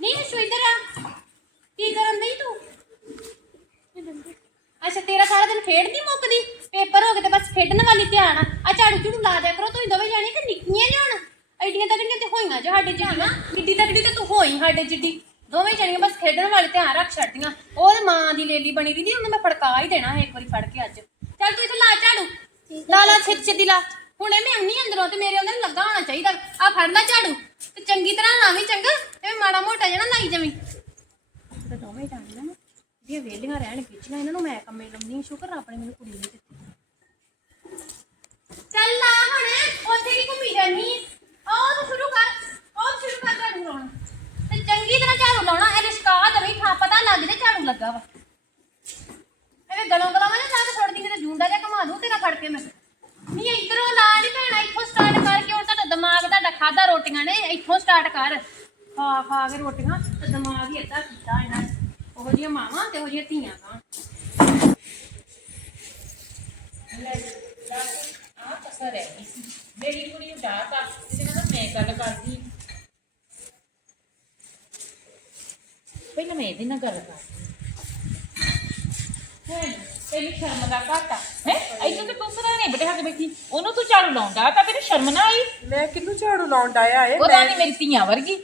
ਨਹੀਂ ਅਸ਼ੂ ਇੱਧਰ ਆ। ਕੀ ਕਰਨ ਦਈ ਤੂੰ? ਅੱਛਾ, ਤੇਰਾ ਸਾਰਾ ਦਿਨ ਖੇਡ ਨਹੀਂ ਮੁੱਕਦੀ? ਪੇਪਰ ਹੋ ਗਏ ਤੇ ਬਸ ਖੇਡਣ ਵਾਲੀ ਧਿਆਨ ਆ। ਆ ਝਾੜੂ ਝੂੜੂ ਲਾ ਦਿਆ ਕਰੋ, ਤੁਸੀਂ ਦੋਵੇਂ ਜਾਣੇ ਕਿ ਨਿੱਕੀਆਂ ਨੇ ਹੁਣ? ਐਡੀਆਂ ਤਕੜੀਆਂ ਤੇ ਹੋਈਆਂ ਜੋ ਸਾਡੇ ਜਿੱਡੀਆਂ ਕਿੱਡੀ ਤਕੜੀ ਤੇ ਤੂੰ ਹੋਈ ਸਾਡੇ ਜਿੱਡੀ। ਦੋਵੇਂ ਜਣੀਆਂ ਬਸ ਖੇਡਣ ਵਾਲੇ ਧਿਆਨ ਰੱਖ ਛੱਡਦੀਆਂ ਉਹ ਮਾਂ ਦੀ ਲੇਲੀ ਬਣੀ ਦੀ ਉਹਨੂੰ ਮੈਂ ਫੜਕਾ ਹੀ ਦੇਣਾ ਇੱਕ ਵਾਰੀ ਫੜ ਕੇ ਅੱਜ। ਚੱਲ ਤੂੰ ਇੱਥੇ ਲਾ ਝਾੜੂ। ਲਾ ਲਾ ਛਿੱਤ ਛਿੱਤੀ ਲਾ। ਹੁਣੇ ਮੈਂ ਆਉਣੀ ਅੰਦਰੋਂ ਤੇ ਮੇਰੇ ਅੰਦਰ ਲੱਗਾ ਹੋਣਾ ਚਾਹੀਦਾ। ਆ ਫੜ ਲੈ ਝਾੜੂ। ਤੇ ਚੰਗੀ ਤਰ੍ਹਾਂ ਲਾਵੀਂ ਚੰਗਾ ਤੇ ਮਾੜਾ ਮੋਟਾ ਜਿਹੜਾ ਲਾਈ ਜਾਵੀਂ। ਤੇ ਦੋਵੇਂ ਜਾਣੀਆਂ ਨਾ ਜਿਹੜੀਆਂ ਵੇਲੀਆਂ ਰਹਿਣ ਖਿੱਚੀਆਂ ਇਹਨਾਂ ਨੂੰ ਮੈਂ ਕੰਮੇ ਲੰਮੀ ਸ਼ੁਕਰ ਰੱਬ ਨੇ ਮੈਨੂੰ ਕੁੜੀ ਨਹੀਂ ਦਿੱਤੀ। ਚੱਲ ਲਾ ਹੁਣ ਉੱਥੇ ਕੀ ਘੁੰਮੀ ਜਾਨੀ ਆਹ ਤਾਂ ਸ਼ੁਰੂ ਕਰ ਆਹ ਸ਼ੁਰੂ ਕਰ ਝਾੜੂ ਲਾਉਣਾ। ਤੇ ਚੰਗੀ ਤਰ੍ਹਾਂ ਝਾੜੂ ਲਾਉਣਾ ਇਹ ਰਿਸ਼ਕਾ ਦਵੀ ਥਾਂ ਪਤਾ ਲੱਗ ਜੇ ਝਾੜੂ ਲੱਗਾ ਵਾ। ਐਵੇਂ ਗਲੋਂ ਗਲੋਂ ਕਿਤੇ ਜੂੰਡਾ ਜਿਹਾ ਘੁਮਾ ਦੂੰ ਤੇਰਾ ਫੜ ਕੇ ਮੈਂ। ਨਹੀਂ, ਇਧਰੋਂ ਲਾ ਨਹੀਂ ਭੈਣਾ, ਇੱਥੋਂ ਸਟਾਰਟ ਕਰਕੇ ਹੁਣ ਤੁਹਾਡਾ ਦਿਮਾਗ ਤੁਹਾਡਾ ਖਾਦਾ ਰੋਟੀਆਂ ਨੇ, ਇੱਥੋਂ ਸਟਾਰਟ ਕਰ। ਖਾ ਖਾ ਕੇ ਰੋਟੀਆਂ, ਤੇ ਦਿਮਾਗ ਹੀ ਏਦਾਂ ਕੀਤਾ ਇਹਨਾਂ ਨੇ। ਉਹੋ ਜਿਹੀਆਂ ਮਾਵਾਂ ਤੇ ਉਹੋ ਜਿਹੀਆਂ ਧੀਆਂ ਕਾਂ ਆ ਮਾਸਾ ਰਹਿ ਗਈ ਕੁੜੀ ਨੂੰ ਡਾਤਾ ਤੇ ਕਹਿੰਦਾ ਮੈਂ ਗੱਲ ਕਰਦੀ। ਪਹਿਲਾਂ ਮੈਂ ਇਹਦੇ ਨਾਲ ਗੱਲ ਕਰਦੀ। ਤੈਨੂੰ ਸ਼ਰਮ ਦਾ ਘਾਟਾ ਹੈ ਐਦਾਂ ਤੇ ਦੂਸਰਾ ਨਹੀਂ ਬਟੇ ਹੱਥ ਬੈਠੀ ਉਹਨੂੰ ਤੂੰ ਝਾੜੂ ਲਾਉਂਦਾ ਤਾਂ ਤੈਨੂੰ ਸ਼ਰਮ ਨਾ ਆਈ ਮੈਂ ਕਿਹਨੂੰ ਝਾੜੂ ਲਾਉਣ ਡਾਇਆ ਏ ਉਹ ਤਾਂ ਮੈਂ ਨਹੀਂ ਮੇਰੀ ਧੀਆਂ ਵਰਗੀ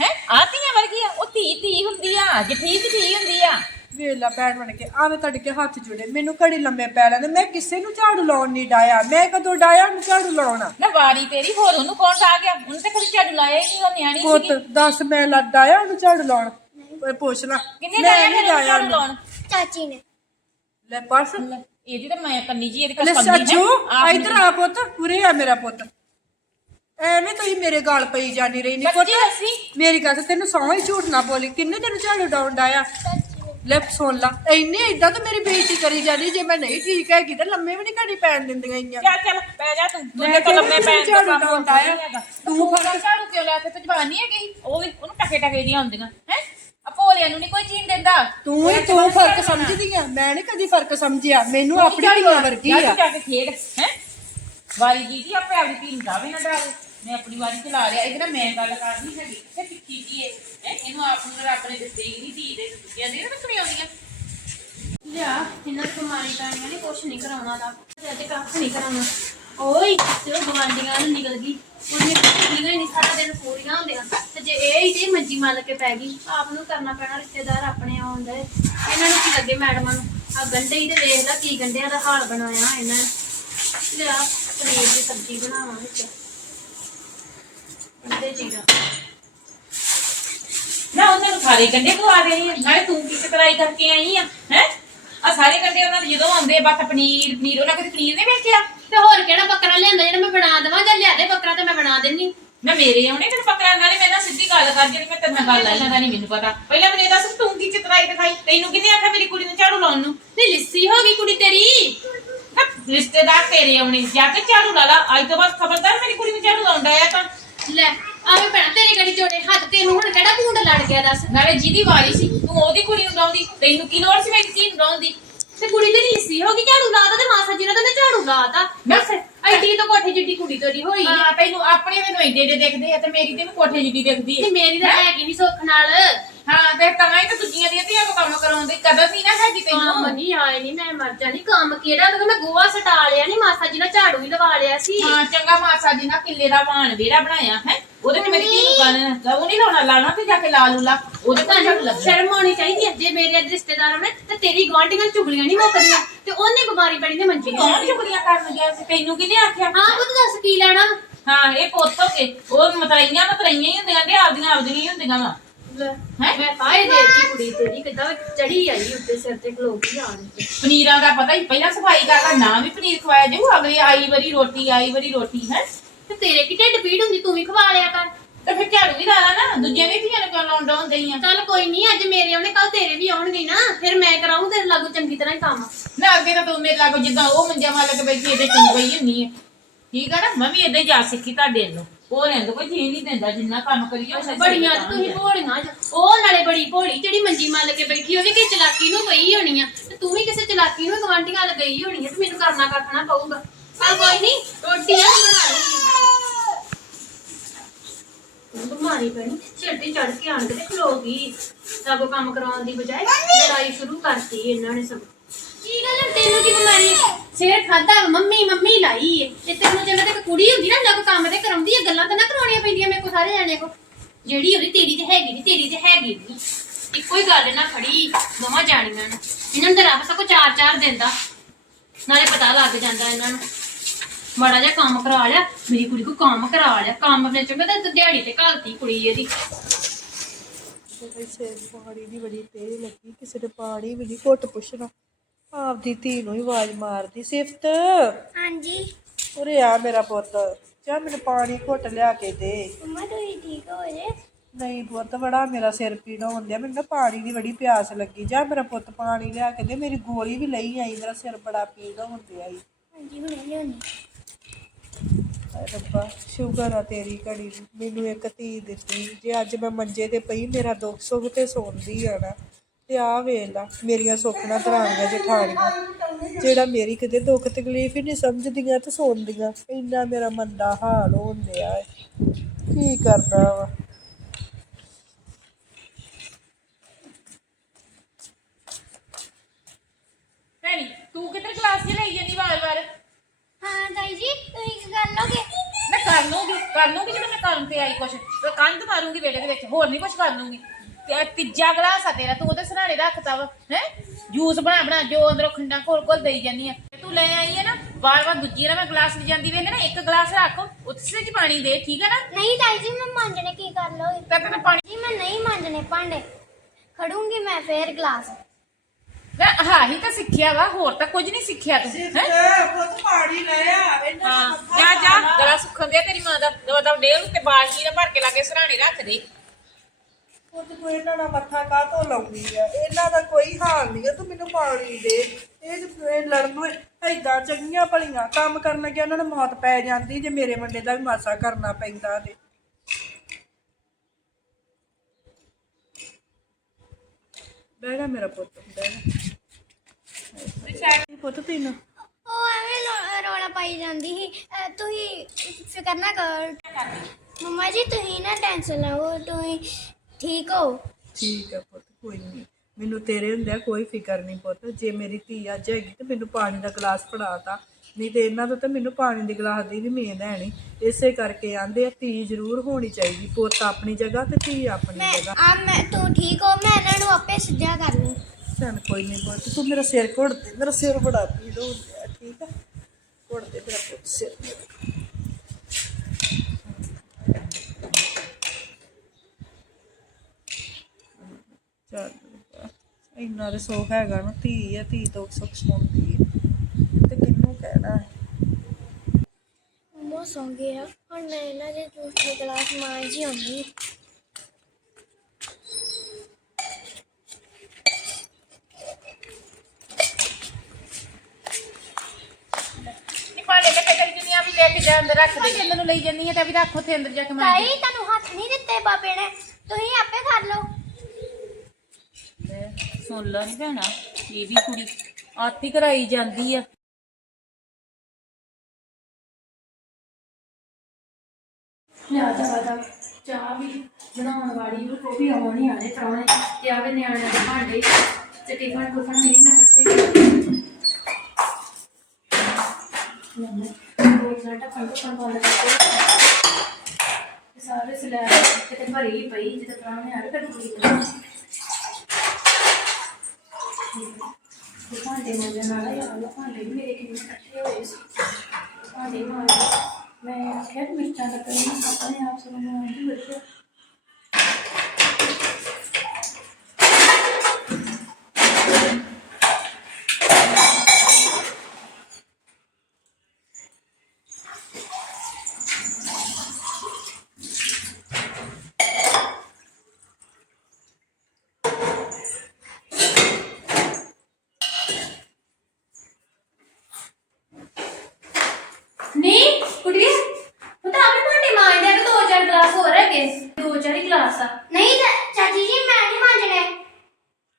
ਹੈ ਆ ਧੀਆਂ ਵਰਗੀ ਆ ਉਹ ਧੀ ਧੀ ਹੁੰਦੀ ਆ ਜਠੀ ਧੀ ਹੁੰਦੀ ਆ ਵੇਲਾ ਭੈਣ ਬਣ ਕੇ ਆਵੇ ਤੁਹਾਡੇ ਕੇ ਹੱਥ ਜੁੜੇ ਮੈਨੂੰ ਘੜੀ ਲੰਮੇ ਪੈ ਲੈਂਦੇ ਮੈਂ ਕਿਸੇ ਨੂੰ ਝਾੜੂ ਲਾਉਣ ਨਹੀਂ ਡਾਇਆ ਮੈਂ ਕਦੋਂ ਡਾਇਆ ਨੂੰ ਝਾੜੂ ਲਾਉਣਾ ਨਾ ਵਾਰੀ ਤੇਰੀ ਹੋਰ ਉਹਨੂੰ ਕੌਣ ਲਾ ਗਿਆ ਉਹਨੇ ਤਾਂ ਕਦੇ ਝਾੜੂ ਲਾਇਆ ਹੀ ਨਹੀਂ ਉਹ ਨਿਆਣੀ ਪੁੱਤ ਸੀਗੀ ਦੱਸ ਮੈਂ ਲੱਗ ਉਹਨੂੰ ਝਾੜੂ ਲਾਉਣ ਪੁੱਛ ਲੈ ਕਿੰਨੇ ਮੈਂ ਲਾਇਆ ਨਹੀਂ ਫਿਰ ਡਾਇਆ ਝਾੜੂ ਉਹਨੂੰ। ਲਾਉਣ ਚਾਚੀ ਨੇ ਲੈ ਪਰਸ। ਇਹਦੀ ਤਾਂ ਮੈਂ ਕੰਨੀ ਜੀ ਇਹਦੇ ਲੈ ਕੋਲ ਸੱਜੂ ਇੱਧਰ ਆ ਪੁੱਤ ਉਰੇ ਆ ਮੇਰਾ ਪੁੱਤ। ਐਵੇਂ ਤੁਸੀਂ ਮੇਰੇ ਗਾਲ ਪਈ ਜਾਣੀ ਰਹੀ ਨਹੀਂ ਪੁੱਤ। ਮੇਰੀ ਗੱਲ ਤੈਨੂੰ ਸੌਂ ਹੀ ਝੂਠ ਨਾ ਬੋਲੀ। ਕਿੰਨੇ ਤੈਨੂੰ ਝਾੜੂ ਡਾਉਣ ਡਾਇਆ? ਲੈ ਸੁਣ ਲਾ ਇੰਨੇ ਇਦਾਂ ਤਾਂ ਮੇਰੀ ਬੇਇੱਜ਼ਤੀ ਕਰੀ ਜਾਂਦੀ ਜੇ ਮੈਂ ਨਹੀਂ ਠੀਕ ਹੈਗੀ ਤਾਂ ਲੰਮੇ ਵੀ ਨਹੀਂ ਘੜੀ ਪੈਣ ਦਿੰਦੀਆਂ ਇੰਨੀਆਂ। ਚੱਲ ਚੱਲ ਪੈ ਜਾ ਤੂੰ। ਮੈਂ ਤੋਂ ਲੰਮੇ ਪੈਣ ਦਾ ਕੰਮ ਲਾਉਣ ਹੁੰਦਾ ਆਇਆ? ਤੂੰ ਤੂੰ ਫੜ ਝਾੜੂ ਕਿਉਂ ਲਿਆ? ਤੇ ਤੇ ਜਵਾਨ ਹੈਗੀ। ਉਹ ਵੀ ਉਹਨੂੰ ਟਕੇ ਟਕੇ ਦੀਆਂ ਹੁੰਦੀਆਂ ਹੈ? ਆ ਭੋਲਿਆਂ ਨੂੰ ਨਹੀਂ ਕੋਈ ਜੀਣ ਦਿੰਦਾ। ਤੂੰ ਹੀ ਤੂੰ ਫ਼ਰਕ ਸਮਝਦੀ ਆ। ਮੈਂ ਨਹੀਂ ਕਦੀ ਫ਼ਰਕ ਸਮਝਿਆ। ਮੈਨੂੰ ਆਪਣੀ ਧੀਆਂ ਵਰਗੀ ਆ। ਤੂੰ ਜਾ ਕੇ ਖੇਡ ਹੈ? ਵਾਰੀ ਜੀ ਜੀ ਆਪੇ ਆਪਣੀ ਧੀ ਨੂੰ ਜਾਵੇ ਨਾ ਡਰਾਵੇ। ਮੈਂ ਆਪਣੀ ਵਾਰੀ ਚਲਾ ਲਿਆ। ਇਹਦੇ ਨਾਲ ਮੈਂ ਗੱਲ ਕਰਨੀ ਹੈਗੀ। ਤੇ ਟਿੱਕੀ ਜੀ ਹੈ? ਇਹਨੂੰ ਆਪ ਨੂੰ ਰੱਬ ਨੇ ਦਿੱਤੀ ਹੀ ਨਹੀਂ ਧੀ ਦੇ ਦੂਜਿਆਂ ਦੇ ਨਾ ਰੱਖਣੀ ਆਉਂਦੀਆਂ ਲਿਆ ਇਹਨਾਂ ਦੀ ਕਮਾਈ ਟਾਈਆਂ ਨੇ ਕੁਛ ਨਹੀਂ ਕਰਾਉਣਾ ਦਾ ਤੇ ਕੱਖ ਨਹੀਂ ਕਰਾਉਣਾ। ਓਏ ਜਦੋਂ ਗਵਾਂਡੀਆਂ ਨੂੰ ਨਿਕਲ ਗਈ ਉਹਨੇ ਨਿਕਲੀਆਂ ਹੀ ਨਹੀਂ ਸਾਰਾ ਦਿਨ ਪੂਰੀਆਂ ਹੁੰਦੀਆਂ। ਤੇ ਜੇ ਇਹ ਹੀ ਤੇ ਮੰਜੀ ਮੱਲ ਕੇ ਪੈ ਗਈ ਆਪ ਨੂੰ ਕਰਨਾ ਪੈਣਾ ਰਿਸ਼ਤੇਦਾਰ ਆਪਣੇ ਆਉਂਦੇ ਇਹਨਾਂ ਨੂੰ ਕੀ ਲੱਗੇ ਮੈਡਮਾਂ ਨੂੰ? ਆ ਗੰਡੇ ਹੀ ਤੇ ਵੇਖ ਲੈ ਕੀ ਗੰਡਿਆਂ ਦਾ ਹਾਲ ਬਣਾਇਆ ਇਹਨਾਂ ਨੇ। ਲਿਆ ਪਨੀਰ ਦੀ ਸਬਜ਼ੀ ਬਣਾਵਾਂ ਵਿੱਚ। ਗੰਡੇ ਚੀਰਾ ਨਾ ਉਹਨਾਂ ਨੂੰ ਸਾਰੇ ਖਵਾ ਦੇਣੀ ਆ। ਨਾਲੇ ਤੂੰ ਕੀ ਕਰਾਈ ਕਰਕੇ ਆਈ ਆ ਹੈ? ਆ ਸਾਰੇ ਕੰਡੇ ਉਹਨਾਂ ਦੇ ਜਦੋਂ ਆਉਂਦੇ ਆ ਬਸ ਪਨੀਰ ਪਨੀਰ ਉਹਨਾਂ ਕਦੇ ਪਨੀਰ ਨਹੀਂ ਵੇਖਿਆ ਤੇ ਹੋਰ ਕਿਹੜਾ ਬੱਕਰਾ ਲਿਆਂਦਾ ਜਿਹੜਾ ਮੈਂ ਬਣਾ ਦੇਵਾਂ ਜਾਂ ਲਿਆ ਦੇ ਬੱਕਰਾ ਤੇ ਮੈਂ ਬਣਾ ਦੇਣੀ ਨਾ ਮੇਰੇ ਆਉਣੇ ਤੈਨੂੰ ਪਕੜਨ ਨਾਲੇ ਮੈਂ ਨਾ ਸਿੱਧੀ ਗੱਲ ਕਰ ਜਿਹੜੀ ਮੈਂ ਤੇਰੇ ਨਾਲ ਗੱਲ ਦਾ ਨਹੀਂ ਮੈਨੂੰ ਪਤਾ। ਪਹਿਲਾਂ ਮੈਨੂੰ ਇਹ ਦੱਸ ਤੂੰ ਕੀ ਚਤਰਾਈ ਦਿਖਾਈ? ਤੈਨੂੰ ਕਿਹਨੇ ਆਖਿਆ ਮੇਰੀ ਕੁੜੀ ਨੂੰ ਝਾੜੂ ਲਾਉਣ ਨੂੰ? ਨਹੀਂ ਲਿੱਸੀ ਹੋ ਗਈ ਕੁੜੀ ਤੇਰੀ। ਨਾ, ਰਿਸ਼ਤੇਦਾਰ ਤੇਰੇ ਆਉਣੇ ਜਾ ਕੇ ਝਾੜੂ ਲਾ ਲਾ। ਅੱਜ ਤੋਂ ਬਾਅਦ ਖਬਰਦਾਰ ਮੇਰੀ ਕੁੜੀ ਨੂੰ ਝਾੜੂ ਲਾਉਣ ਡਾਇਆ ਤਾਂ। ਲੈ ਆਵੇ ਭੈਣਾ ਤੇਰੀ ਗੜੀ ਜੋੜੇ ਹੱਥ ਤੈਨੂੰ ਹੁਣ ਕਿਹੜਾ ਭੂੰਡ ਲੜ ਗਿਆ ਦੱਸ? ਨਾਲੇ ਜਿਹਦੀ ਵਾਰੀ ਸੀ ਤੂੰ ਉਹਦੀ ਕੁੜੀ ਨੂੰ ਲਾਉਂਦੀ ਤੈਨੂੰ ਕੀ ਲੋੜ ਸੀ ਮੇਰੀ ਧੀ ਨੂੰ ਲਾਉਣ ਦੀ? ਤੇ ਕੁੜੀ ਤੇ ਲਿੱਸੀ ਹੋ ਗਈ ਝਾੜੂ ਲਾਤਾ ਤੇ ਮਾਸਾ ਜੀ ਨੇ ਤਾਂ ਝਾੜੂ ਲਾਤਾ ਬਸ ਐਡੀ ਤਾਂ ਕੋਠੇ ਜਿੱਡੀ ਕੁੜੀ ਤੇਰੀ ਹੋਈ ਆ। ਹਾਂ ਤੈਨੂੰ ਆਪਣੇ ਮੈਨੂੰ ਏਡੇ ਏਡੇ ਦੇਖਦੇ ਆ ਤੇ ਮੇਰੀ ਤੈਨੂੰ ਕੋਠੇ ਜਿੱਡੀ ਦੇਖਦੀ ਤੇ ਹੈ ਮੇਰੀ ਤਾਂ ਹੈਗੀ ਨਹੀਂ ਸੁੱਖ ਨਾਲ। ਹਾਂ ਤੇ ਤਾਂ ਹੀ ਤਾਂ ਦੂਜੀਆਂ ਦੀਆਂ ਧੀਆਂ ਨੂੰ ਕੰਮ ਕਰਾਉਂਦੇ ਕਦਰ ਨਹੀਂ ਨਾ ਹੈਗੀ ਕੰਮ ਤੈਨੂੰ ਨਹੀਂ ਆਏ ਨਹੀਂ ਮੈਂ ਮਰ ਜਾਣੀ। ਕੰਮ ਕਿਹੜਾ? ਤੇ ਮੈਂ ਗੋਆ ਸਟਾ ਲਿਆ ਨਹੀਂ ਮਾਸਾ ਜੀ ਨੇ ਝਾੜੂ ਹੀ ਲਵਾ ਲਿਆ ਸੀ। ਹਾਂ ਚੰਗਾ ਮਾਸਾ ਜੀ ਨਾਲ ਕਿੱਲੇ ਦਾ ਵਾਣ ਵੇੜਾ ਬਣਾਇਆ ਹੈ? ਉਹਦੇ ਤੇ ਮੇਰੀ ਧੀ ਨੂੰ ਕਰਨ ਉਹ ਨਹੀਂ ਲਾਉਣਾ ਲਾਣਾ ਤੇ ਜਾ ਕੇ ਲਾ ਲੂਲਾ ਉਹਦੇ ਤਾਂ ਝੜ ਲੱਗ ਸ਼ਰਮ ਆਉਣੀ ਚਾਹੀਦੀ ਹੈ। ਜੇ ਮੇਰੇ ਅੱਜ ਰਿਸ਼ਤੇਦਾਰ ਨੇ ਤੇ ਤੇਰੀ ਗਵਾਂਢੀਆਂ ਦੀ ਚੁਗਲੀਆਂ ਨਹੀਂ ਮੁੱਕਦੀਆਂ। ਤੇ ਉਹਨੇ ਬਿਮਾਰੀ ਪੜੀ ਤੇ ਮੰਜੀ ਕੌਣ ਚੁਗਲੀਆਂ ਕਰਨ ਗਿਆ? ਸੀ ਤੈਨੂੰ ਕਿਹਨੇ ਆਖਿਆ? ਹਾਂ ਉਹ ਤਾਂ ਦੱਸ ਕੀ ਲੈਣਾ? ਹਾਂ ਇਹ ਪੁੱਤ ਕੇ। ਉਹ ਮਤਰਈਆਂ ਮਤਰਈਆਂ ਹੀ ਹੁੰਦੀਆਂ ਤੇ ਆਪਦੀਆਂ ਆਪਦੀਆਂ ਹੀ ਹੁੰਦੀਆਂ ਵਾ। ਲੈ, ਹੈਂ? ਮੈਂ ਪਾਏ ਦੇਤੀ ਕੁੜੀ ਤੇਰੀ ਕਿੱਦਾਂ ਚੜੀ ਆਈ ਉੱਤੇ ਸਿਰ ਤੇ ਖਲੋ ਗਈ ਆਣ ਕੇ ਪਨੀਰਾਂ ਦਾ ਪਤਾ ਹੀ ਪਹਿਲਾਂ ਸਫ਼ਾਈ ਕਰਦਾ ਨਾ ਵੀ ਪਨੀਰ ਖਵਾਇਆ ਜਾਊ ਅਗਲੀ ਆਈ ਵਾਰੀ ਰੋਟੀ ਆਈ ਵਾਰੀ ਰੋਟੀ ਹੈ? ਤੇ ਤੇਰੇ ਕੀ ਢਿੱਡ ਪੀੜ ਹੁੰਦੀ ਤੂੰ ਵੀ ਖਵਾ ਲਿਆ ਕਰ। ਤੇ ਫਿਰ ਝਾੜੂ ਵੀ ਲਾ ਲਾ ਨਾ ਦੂਜਿਆਂ ਦੀ ਧੀਆਂ ਨੂੰ ਕਿਉਂ ਲਾਉਣ ਡਾਉਣ ਦਈਆਂ ਚੱਲ ਕੋਈ ਨਹੀਂ ਅੱਜ ਮੇਰੇ ਆਉਣੇ ਕੱਲ ਤੇਰੇ ਵੀ ਆਉਣਗੇ ਨਾ ਫਿਰ ਮੈਂ ਕਰਾਉਂ ਤੇਰੇ ਲਾਗੂ ਚੰਗੀ ਤਰ੍ਹਾਂ ਹੀ ਕੰਮ। ਨਾ ਅੱਗੇ ਤਾਂ ਤੂੰ ਮੇਰੇ ਲਾਗੋ ਜਿੱਦਾਂ ਉਹ ਮੰਜਾ ਮਾਲਕ ਬੈਠੀ ਇਹਦੇ ਤੂੰ ਪਈ ਹੁੰਨੀ ਹੈ ਠੀਕ ਆ ਨਾ ਮੈਂ ਵੀ ਹੀ ਜਾ ਸਿੱਖੀ ਤੁਹਾਡੇ ਨੂੰ ਉਹ ਰਹਿੰਦ ਕੋਈ ਜੀ ਨਹੀਂ ਦਿੰਦਾ ਜਿੰਨਾ ਕੰਮ ਕਰੀਏ ਉਹ ਬੜੀਆਂ ਤੇ ਤੁਸੀਂ ਭੋਲੀਆਂ ਅੱਜ ਉਹ ਨਾਲੇ ਬੜੀ ਭੋਲੀ ਜਿਹੜੀ ਮੰਜੀ ਮੱਲ ਕੇ ਬੈਠੀ ਉਹਦੀ ਕਿ ਚਲਾਕੀ ਨੂੰ ਪਈ ਹੋਣੀ ਆ। ਤੇ ਤੂੰ ਵੀ ਕਿਸੇ ਚਲਾਕੀ ਨੂੰ ਗਵਾਂਢੀਆਂ ਨਾਲ ਗਈ ਹੋਣੀ ਆ ਤੇ ਮੈਨੂੰ ਕਰਨਾ ਕੱਖਣਾ ਪਊਗਾ। ਚੱਲ ਕੋਈ ਨਹੀਂ ਰੋਟੀ ਆ। ਬਣਾ ਲੂੰਗੀ ਬਿਮਾਰੀ ਪੈਣੀ ਛੇਤੀ ਚੜ ਕੇ ਆਣ ਕੇ ਤੇ ਖਲੋ ਗਈ। ਸਭ ਕੰਮ ਕਰਾਉਣ ਦੀ ਬਜਾਏ ਲੜਾਈ ਸ਼ੁਰੂ ਕਰਤੀ ਇਹਨਾਂ ਨੇ ਸਭ। ਕੀ ਗੱਲ ਹੈ ਤੈਨੂੰ ਕੀ ਬਿਮਾਰੀ ਹੈ ਸਿਰ ਖਾਦਾ ਮੰਮੀ ਮੰਮੀ ਲਾਈ ਏ। ਤੇ ਤੈਨੂੰ ਜਿਵੇਂ ਤੱਕ ਕੁੜੀ ਹੁੰਦੀ ਨਾ ਲੱਗ ਕੰਮ ਤੇ ਕਰਾਉਂਦੀ ਹੈ ਗੱਲਾਂ ਤਾਂ ਨਾ ਕਰਾਉਣੀਆਂ ਪੈਂਦੀਆਂ ਮੇਰੇ ਕੋ ਸਾਰੇ ਜਾਣੇ ਕੋ ਜਿਹੜੀ ਉਹਦੀ ਤੇਰੀ ਤੇ ਹੈਗੀ ਨਹੀਂ ਤੇਰੀ ਤੇ ਹੈਗੀ ਨਹੀਂ ਇੱਕੋ ਹੀ ਗੱਲ ਨਾ ਖੜੀ ਦੋਵਾਂ ਜਾਣੀਆਂ ਨੂੰ। ਇਹਨਾਂ ਨੂੰ ਤਾਂ ਰੱਬ ਸਭ ਚਾਰ ਚਾਰ ਦਿੰਦਾ। ਨਾਲੇ ਪਤਾ ਲੱਗ ਜਾਂਦਾ ਇਹਨਾਂ ਨੂੰ। ਮਾੜਾ ਜਿਹਾ ਕੰਮ ਕਰਾ ਲਿਆ ਮੇਰੀ ਕੁੜੀ ਕੋ ਕੰਮ ਕਰਾ ਲਿਆ ਕੰਮ ਵਿੱਚ ਚੰਗਾ ਤਾਂ ਦਿਹਾੜੀ ਤੇ ਘਾਲਤੀ ਕੁੜੀ ਇਹਦੀ। ਸਿਰ ਪਾਣੀ ਦੀ ਬੜੀ ਤੇਜ਼ ਲੱਗੀ ਕਿਸੇ ਨੇ ਪਾਣੀ ਵੀ ਨਹੀਂ ਘੁੱਟ ਪੁੱਛਣਾ। ਆਪਦੀ ਧੀ ਨੂੰ ਹੀ ਆਵਾਜ਼ ਮਾਰਦੀ ਸਿਫਤ। ਹਾਂਜੀ। ਉਰੇ ਆ ਮੇਰਾ ਪੁੱਤ ਜਾ ਮੈਨੂੰ ਪਾਣੀ ਘੁੱਟ ਲਿਆ ਕੇ ਦੇ। ਮੰਮਾ ਤੁਸੀਂ ਠੀਕ ਹੋ ਜੇ? ਨਹੀਂ ਪੁੱਤ ਬੜਾ ਮੇਰਾ ਸਿਰ ਪੀੜ ਹੁੰਦਿਆ ਮੈਨੂੰ ਨਾ ਪਾਣੀ ਦੀ ਬੜੀ ਪਿਆਸ ਲੱਗੀ। ਜਾ ਮੇਰਾ ਪੁੱਤ ਪਾਣੀ ਲਿਆ ਕੇ ਦੇ ਮੇਰੀ ਗੋਲੀ ਵੀ ਲਈ ਆਈ ਮੇਰਾ ਸਿਰ ਬੜਾ ਪੀੜ ਹੁੰਦਿਆ ਈ। ਹਾਂਜੀ ਹੁਣੇ ਲਿਆਉਣੀ। ਰੱਬਾ ਸ਼ੁਕਰ ਆ ਤੇਰੀ ਘੜੀ ਨੂੰ। ਮੈਨੂੰ ਇੱਕ ਧੀ ਦਿੱਤੀ। ਜੇ ਅੱਜ ਮੈਂ ਮੰਜੇ ਤੇ ਪਈ, ਮੇਰਾ ਦੁੱਖ ਸੁੱਖ ਤੇ ਸੌਂਦੀ ਆ ਨਾ। ਤੇ ਆ ਵੇਖ ਮੇਰੀਆਂ ਸੁੱਖਣਾ ਧਰਾਣੀਆਂ ਜਠਾਣੀਆਂ। ਜਿਹੜਾ ਮੇਰੀ ਕਿਤੇ ਦੁੱਖ ਤਕਲੀਫ ਹੀ ਨਹੀਂ ਸਮਝਦੀਆਂ ਤੇ ਸੁਣਦੀਆਂ ਇੰਨਾ ਮੇਰਾ ਮੰਦਾ ਹਾਲ ਹੋਣ ਡਿਆ ਕੀ ਕਰਨਾ ਵਾ? ਭੈਣੀ, ਤੂੰ ਕਿੱਧਰ ਕਲਾਸ 'ਚ ਲਈ ਜਾਂਦੀ ਵਾਰ-ਵਾਰ? ਹਾਂ ਤਾਈ ਜੀ ਤੁਸੀਂ ਕੀ ਕਰ ਲੋਗੇ? ਮੈਂ ਕਰ ਲੂੰਗੀ ਕਰ ਲੂੰਗੀ ਜਦੋਂ ਮੈਂ ਕਰਨ ਤੇ ਆਈ ਕੁਛ। ਤੇ ਕੰਧ ਮਾਰੂੰਗੀ ਬੇਟੇ ਦੇ ਵਿੱਚ ਹੋਰ ਨਹੀਂ ਕੁਛ ਕਰ ਲੂੰਗੀ ਤੇ ਆਹ ਤੀਜਾ ਗਲਾਸ ਆ ਤੇਰਾ ਤੂੰ ਉਹਦੇ ਸਰਾਣੇ ਰੱਖਤਾ ਵਾ ਹੈ? ਜੂਸ ਬਣਾ ਬਣਾ ਜੋ ਅੰਦਰੋਂ ਖੰਡਾਂ ਘੋਲ ਘੋਲ ਦੇਈ ਜਾਂਦੀ ਆ। ਤੇ ਤੂੰ ਲੈ ਆਈ ਹੈ ਨਾ ਵਾਰ ਵਾਰ ਦੂਜੀ ਵਾਰ ਮੈਂ ਗਲਾਸ ਜਾਂਦੀ ਨਾ ਇੱਕ ਗਲਾਸ ਰੱਖ ਉਸੇ 'ਚ ਪਾਣੀ ਦੇ ਠੀਕ ਹੈ ਨਾ? ਨਹੀਂ ਤਾਈ ਜੀ ਮੈਂ ਮਾਂਜਣੇ ਕੀ ਕਰ ਲੋਗੇ ਤੇ ਤੈਨੂੰ ਪਾਣੀ ਜੀ ਮੈਂ ਨਹੀਂ ਮਾਂਜਣੇ ਭਾਂਡੇ। ਖੜੂੰਗੀ ਮੈਂ ਫੇਰ ਗਲਾਸ। ਲੈ, ਹਾਂ ਹੀ ਤਾਂ ਸਿੱਖਿਆ ਵਾ ਹੋਰ ਤਾਂ ਕੁਝ ਨਹੀਂ ਸਿੱਖਿਆ ਤੂੰ ਹੈ? ਪੁੱਤ ਪਾਣੀ ਲੈ ਆ ਇਹਨਾਂ ਹਾਂ ਜਾ ਜਾ ਗਲਾ ਸੁੱਖਣ ਦੇ ਤੇਰੀ ਮਾਂ ਦਾ ਦਵਾ ਡੇਲ ਤੇ ਬਾਲਟੀ ਨਾਲ ਭਰ ਕੇ ਲਾਗੇ ਸਰਾਣੇ ਰੱਖ ਦੇ। ਪੁੱਤ ਤੂੰ ਇਹਨਾਂ ਨਾਲ ਮੱਥਾ ਕਾਹਤੋਂ ਲਾਉਂਦੀ ਆ? ਇਹਨਾਂ ਦਾ ਕੋਈ ਹਾਲ ਨਹੀਂ ਆ ਤੂੰ ਮੈਨੂੰ ਪਾਣੀ ਦੇ। ਇਹ ਤੇ ਇਹ ਲੜਨ ਨੂੰ ਚੰਗੀਆਂ ਭਲੀਆਂ ਕੰਮ ਕਰਨ ਲੱਗਿਆ ਉਹਨਾਂ ਨੂੰ ਮੌਤ ਪੈ ਜਾਂਦੀ ਜੇ ਮੇਰੇ ਮੁੰਡੇ ਦਾ ਵੀ ਮਾਸਾ ਕਰਨਾ ਪੈਂਦਾ ਤੇ। ਬਹਿਣਾ ਮੇਰਾ ਪੁੱਤ ਬਹਿਣਾ। ਪੁੱਤ ਤੈਨੂੰ। ਉਹ ਐਵੇਂ ਰੌਲਾ ਪਾਈ ਜਾਂਦੀ ਸੀ। ਅਹ ਤੁਸੀਂ ਫਿਕਰ ਨਾ ਕਰੋ। ਮੰਮਾ ਜੀ ਤੁਸੀਂ ਨਾ ਟੈਨਸ਼ਨ ਲਓ ਤੁਸੀਂ ਠੀਕ ਹੋ? ਠੀਕ ਹੈ ਪੁੱਤ ਕੋਈ ਨਹੀਂ ਮੈਨੂੰ ਤੇਰੇ ਹੁੰਦਿਆ ਕੋਈ ਫਿਕਰ ਨਹੀਂ ਪੁੱਤ। ਜੇ ਮੇਰੀ ਧੀ ਅੱਜ ਹੈਗੀ ਤੇ ਮੈਨੂੰ ਪਾਣੀ ਦਾ ਗਲਾਸ ਫੜਾਤਾ ਨਹੀਂ ਤੇ ਇਹਨਾਂ ਤੋਂ ਤਾਂ ਮੈਨੂੰ ਪਾਣੀ ਦੇ ਗਲਾਸ ਦੀ ਵੀ ਮੇਨ ਹੈ ਨਹੀਂ ਇਸੇ ਕਰਕੇ ਆਂਦੇ ਆ ਧੀ ਜ਼ਰੂਰ ਹੋਣੀ ਚਾਹੀਦੀ। ਪੁੱਤ ਆਪਣੀ ਜਗ੍ਹਾ ਤੇ ਧੀ ਆਪਣੀ ਮੈਂ ਜਗ੍ਹਾ। ਆ ਮੈਂ ਤੂੰ ਠੀਕ ਹੋ? ਮੈਂ ਇਹਨਾਂ ਨੂੰ ਆਪੇ ਸਿੱਧਾ ਕਰ ਲੂੰ ਚੱਲ ਕੋਈ ਨਹੀਂ ਪੁੱਤ, ਤੂੰ ਮੇਰਾ ਸਿਰ ਘੁੱਟ ਦੇ, ਮੇਰਾ ਸਿਰ ਬੜਾ ਪੀੜ ਹੋ ਰਿਹਾ ਠੀਕ ਹੈ ਘੁੱਟ ਦੇ ਮੇਰਾ ਪੁੱਤ ਸਿਰ। ਚੱਲ, ਇੰਨਾ ਦੇ ਸੁੱਖ ਹੈਗਾ ਨਾ, ਧੀ ਆ, ਧੀ ਤੋਂ ਸੁੱਖ ਸੁਣਦੀ ਹੈ ਤੇ ਕਿੰਨੂੰ ਕਹਿਣਾ ਹੈ? ਮੰਮਾ ਸੌਂ ਗਏ ਆ, ਹੁਣ ਮੈਂ ਇਹਨਾਂ ਦੇ ਜੂਸ ਦੇ ਗਲਾਸ ਮਾਂਜ ਆਉਂਦੀ ਨੀ ਪਾਣੀ ਲੈ ਕੇ ਚਲੀ ਜੰਨੀ ਆ ਵੀ ਲੈ ਕੇ ਜਾ ਅੰਦਰ ਰੱਖ ਦੇ। ਜੇ ਮੈਨੂੰ ਲਈ ਜੰਨੀ ਆ ਤਾਂ ਵੀ ਰੱਖ ਉੱਥੇ ਅੰਦਰ ਜਾ ਕੇ ਮਾਰ ਤਾਈ ਤੁਹਾਨੂੰ ਹੱਥ ਨਹੀਂ ਦਿੱਤੇ ਬਾਬੇ ਨੇ। ਤੁਸੀਂ ਆਪੇ ਕਰ ਲਓ। ਲੈ, ਸੁਣ ਲਾ ਨੀ ਭੈਣਾ ਇਹ ਵੀ ਕੁੜੀ ਆਤੀ ਕਰਾਈ ਜਾਂਦੀ ਆ। ਜ਼ਿਆਦਾ ਵਾਦਾ ਚਾਹ ਵੀ ਬਣਾਉਣ ਵਾਲੀ ਉਹ ਵੀ ਆਉਣੀ ਆਲੇ ਪ੍ਰਾਹੁਣੇ। ਤੇ ਆਵੇ ਨਿਆਣਿਆਂ ਦੇ ਭਾਂਡੇ ਤੇ ਟਿਫਨ ਟੁਫਨ ਨਹੀਂ ਨਾ ਰੱਖੇ ਦੋ ਸਾਡਾ ਪੰਡ ਪੰਡ ਸਾਰੇ ਸਲੈਬ ਕਿਤੇ ਭਰੀ ਪਈ ਜਿੱਤੇ ਪ੍ਰਾਹੁਣੇ ਆਏ ਫਿਰ ਪੂਰੀ ਤੇ ਭਾਂਡੇ ਮਾਂਜਣ ਨਾਲ ਯਾਰ ਉਹ ਭਾਂਡੇ ਵੀ ਮੇਰੇ ਕਿੰਨੇ ਇਕੱਠੇ ਹੋਏ ਸੀ ਭਾਂਡੇ ਮਾਂਜ ਮੈਂ ਆਖਿਆ ਮਿਰਚਾਂ ਦਾ ਕਰੀ ਆਪਣੇ ਆਪ ਸਮਝ ਆਉਂਦੀ ਵਧੀਆ। ਨਹੀਂ ਕੁੜੀ ਉਹ ਤਾਂ ਆਪੇ ਭਾਂਡੇ ਮਾਂਜਦੇ ਆ ਤੇ ਦੋ ਚਾਰ ਗਲਾਸ ਹੋਰ ਹੈਗੇ ਦੋ ਚਾਰ ਹੀ ਗਲਾਸ ਆ ਨਹੀਂ ਚਾ- ਚਾਚੀ ਜੀ ਮੈਂ ਨਹੀਂ ਮਾਂਜਣੇ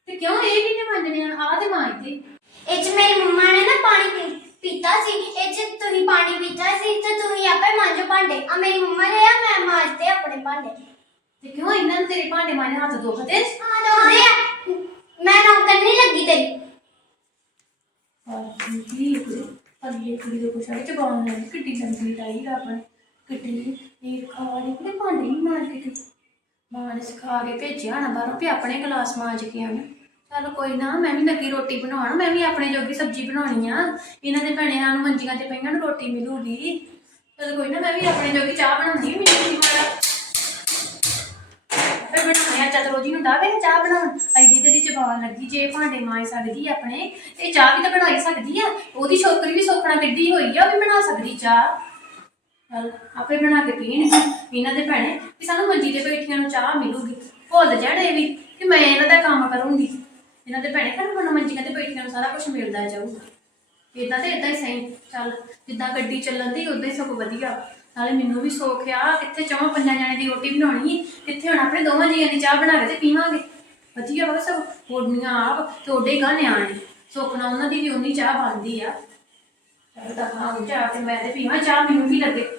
ਤੇ ਕਿਉਂ ਇਹ ਕਿੰਨੇ ਮਾਂਜਣੇ ਆ ਆਹ ਤੇ ਮਾਂਜਦੇ ਇਹ ਚ ਮੇਰੀ ਮੰਮਾ ਨੇ ਨਾ ਪਾਣੀ ਪੀ- ਪੀਤਾ ਸੀ ਇਹ ਚ ਤੁਸੀਂ ਪਾਣੀ ਪੀਤਾ ਸੀ ਤੇ ਤੁਸੀਂ ਆਪੇ ਮਾਂਜੋ ਭਾਂਡੇ ਆ ਮੇਰੀ ਮੰਮਾ ਨੇ ਆ ਮੈਂ ਮਾਂਜਦੇ ਆਪਣੇ ਭਾਂਡੇ ਤੇ ਕਿਉਂ ਇਹਨਾਂ ਨੂੰ ਤੇਰੇ ਭਾਂਡੇ ਮਾਂਜੇ ਹੱਥ ਦੁਖਦੇ ਹਾਂ ਦੋਨੇ ਆ ਮੈਂ ਨੌਕਰ ਨਹੀਂ ਲੱਗੀ ਤੇਰੀ ਹਾਂ ਜੀ ਅਗਲੀ ਕੁੜੀ ਦੇ ਕੁਛ ਅੜੇ ਚਬਾਉਣ ਨੇ ਕਿੱਡੀ ਲੰਬੀ ਲਾਈ ਰੱਬ ਨੇ ਕਿੱਡੀ ਨੀਰ ਖਾਣੀ ਕੁੜੇ ਭਾਂਡੇ ਹੀ ਮਾਂਜ ਕੇ ਗਈ। ਮਾਂ ਨੇ ਸਿਖਾ ਕੇ ਭੇਜਿਆ ਨਾ ਬਾਹਰੋਂ ਵੀ ਆਪਣੇ ਗਲਾਸ ਮਾਂਜ ਕੇ ਆਣਾ ਚਲ ਕੋਈ ਨਾ, ਮੈਂ ਵੀ ਲੱਗੀ ਰੋਟੀ ਬਣਾਉਣ। ਮੈਂ ਵੀ ਆਪਣੇ ਜੋਗੀ ਸਬਜ਼ੀ ਬਣਾਉਣੀ ਆ। ਇਹਨਾਂ ਦੇ ਭੈਣੇ ਨੂੰ ਮੰਜੀਆਂ ਤੇ ਪਈਆਂ ਨੂੰ, ਰੋਟੀ ਮਿਲੂਗੀ। ਚਲ ਕੋਈ ਨਾ, ਮੈਂ ਵੀ ਆਪਣੇ ਜੋਗੀ ਚਾਹ ਬਣਾਉਂਦੀ ਮੈਨੂੰ ਕੀ ਮਾੜਾ। ਫਿਰ ਬਣਾਉਣੇ ਆ ਚਤਰੋ ਜੀ ਨੂੰ ਡਾਵੇ ਨੇ ਚਾਹ ਬਣਾਉਣ। ਐਡੀ ਤੇਰੀ ਜ਼ਬਾਨ ਲੱਗੀ, ਜੇ ਭਾਂਡੇ ਮਾਂਜ ਸਕਦੀ ਆ ਆਪਣੇ ਤੇ ਚਾਹ ਵੀ ਤਾਂ ਬਣਾ ਹੀ ਸਕਦੀ ਆ। ਉਹਦੀ ਛੋਕਰੀ ਵੀ ਸੋਖਣਾ ਕਿੱਡੀ ਹੋਈ ਆ, ਉਹ ਵੀ ਬਣਾ ਸਕਦੀ ਚਾਹ। ਆਪੇ ਬਣਾ ਕੇ ਪੀਣ ਇਹਨਾਂ ਦੇ ਭੈਣੇ ਕਿ ਸਾਨੂੰ ਮੰਜੀ ਤੇ ਬੈਠੀਆਂ ਨੂੰ ਚਾਹ ਮਿਲੂਗੀ। ਭੁੱਲ ਜਾਣੇ ਵੀ ਕਿ ਮੈਂ ਇਹਨਾਂ ਦਾ ਕੰਮ ਕਰੂੰਗੀ। ਇਹਨਾਂ ਦੇ ਭੈਣੇ ਘਰ ਮੈਨੂੰ ਮੰਜੀਆਂ ਤੇ ਬੈਠੀਆਂ ਨੂੰ ਸਾਰਾ ਕੁਝ ਮਿਲਦਾ ਜਾਊਗਾ। ਇਦਾਂ ਤੇ ਇਦਾਂ ਹੀ ਸਹੀ। ਚੱਲ, ਜਿੱਦਾਂ ਗੱਡੀ ਚੱਲਣ ਦੀ, ਉਦਾਂ ਹੀ ਸਭ ਵਧੀਆ। ਨਾਲੇ ਮੈਨੂੰ ਵੀ ਸੌਖ ਆ, ਕਿੱਥੇ ਚੌਂ ਪੰਜਾਂ ਜਣੇ ਦੀ ਰੋਟੀ ਬਣਾਉਣੀ ਹੈ ਕਿੱਥੇ ਹੁਣ? ਆਪਣੇ ਦੋਵਾਂ ਜੀਆਂ ਦੀ ਚਾਹ ਬਣਾ ਕੇ ਤੇ ਪੀਵਾਂਗੇ। ਵਧੀਆ ਵਾ ਸਭ ਹੋੜਨੀਆਂ ਆਪ, ਤੇ ਓਡੇ ਗਾ ਨਿਆਣੇ। ਸੁੱਖ ਨਾਲ ਉਹਨਾਂ ਦੀ ਵੀ ਉਨੀ ਚਾਹ ਬਣਦੀ ਆ। ਤਾਂ ਖਾਉਂ ਚਾਹ ਤੇ ਮੈਂ ਤੇ ਪੀਵਾਂ, ਚਾਹ ਮੈਨੂੰ ਵੀ ਲੱਗੇ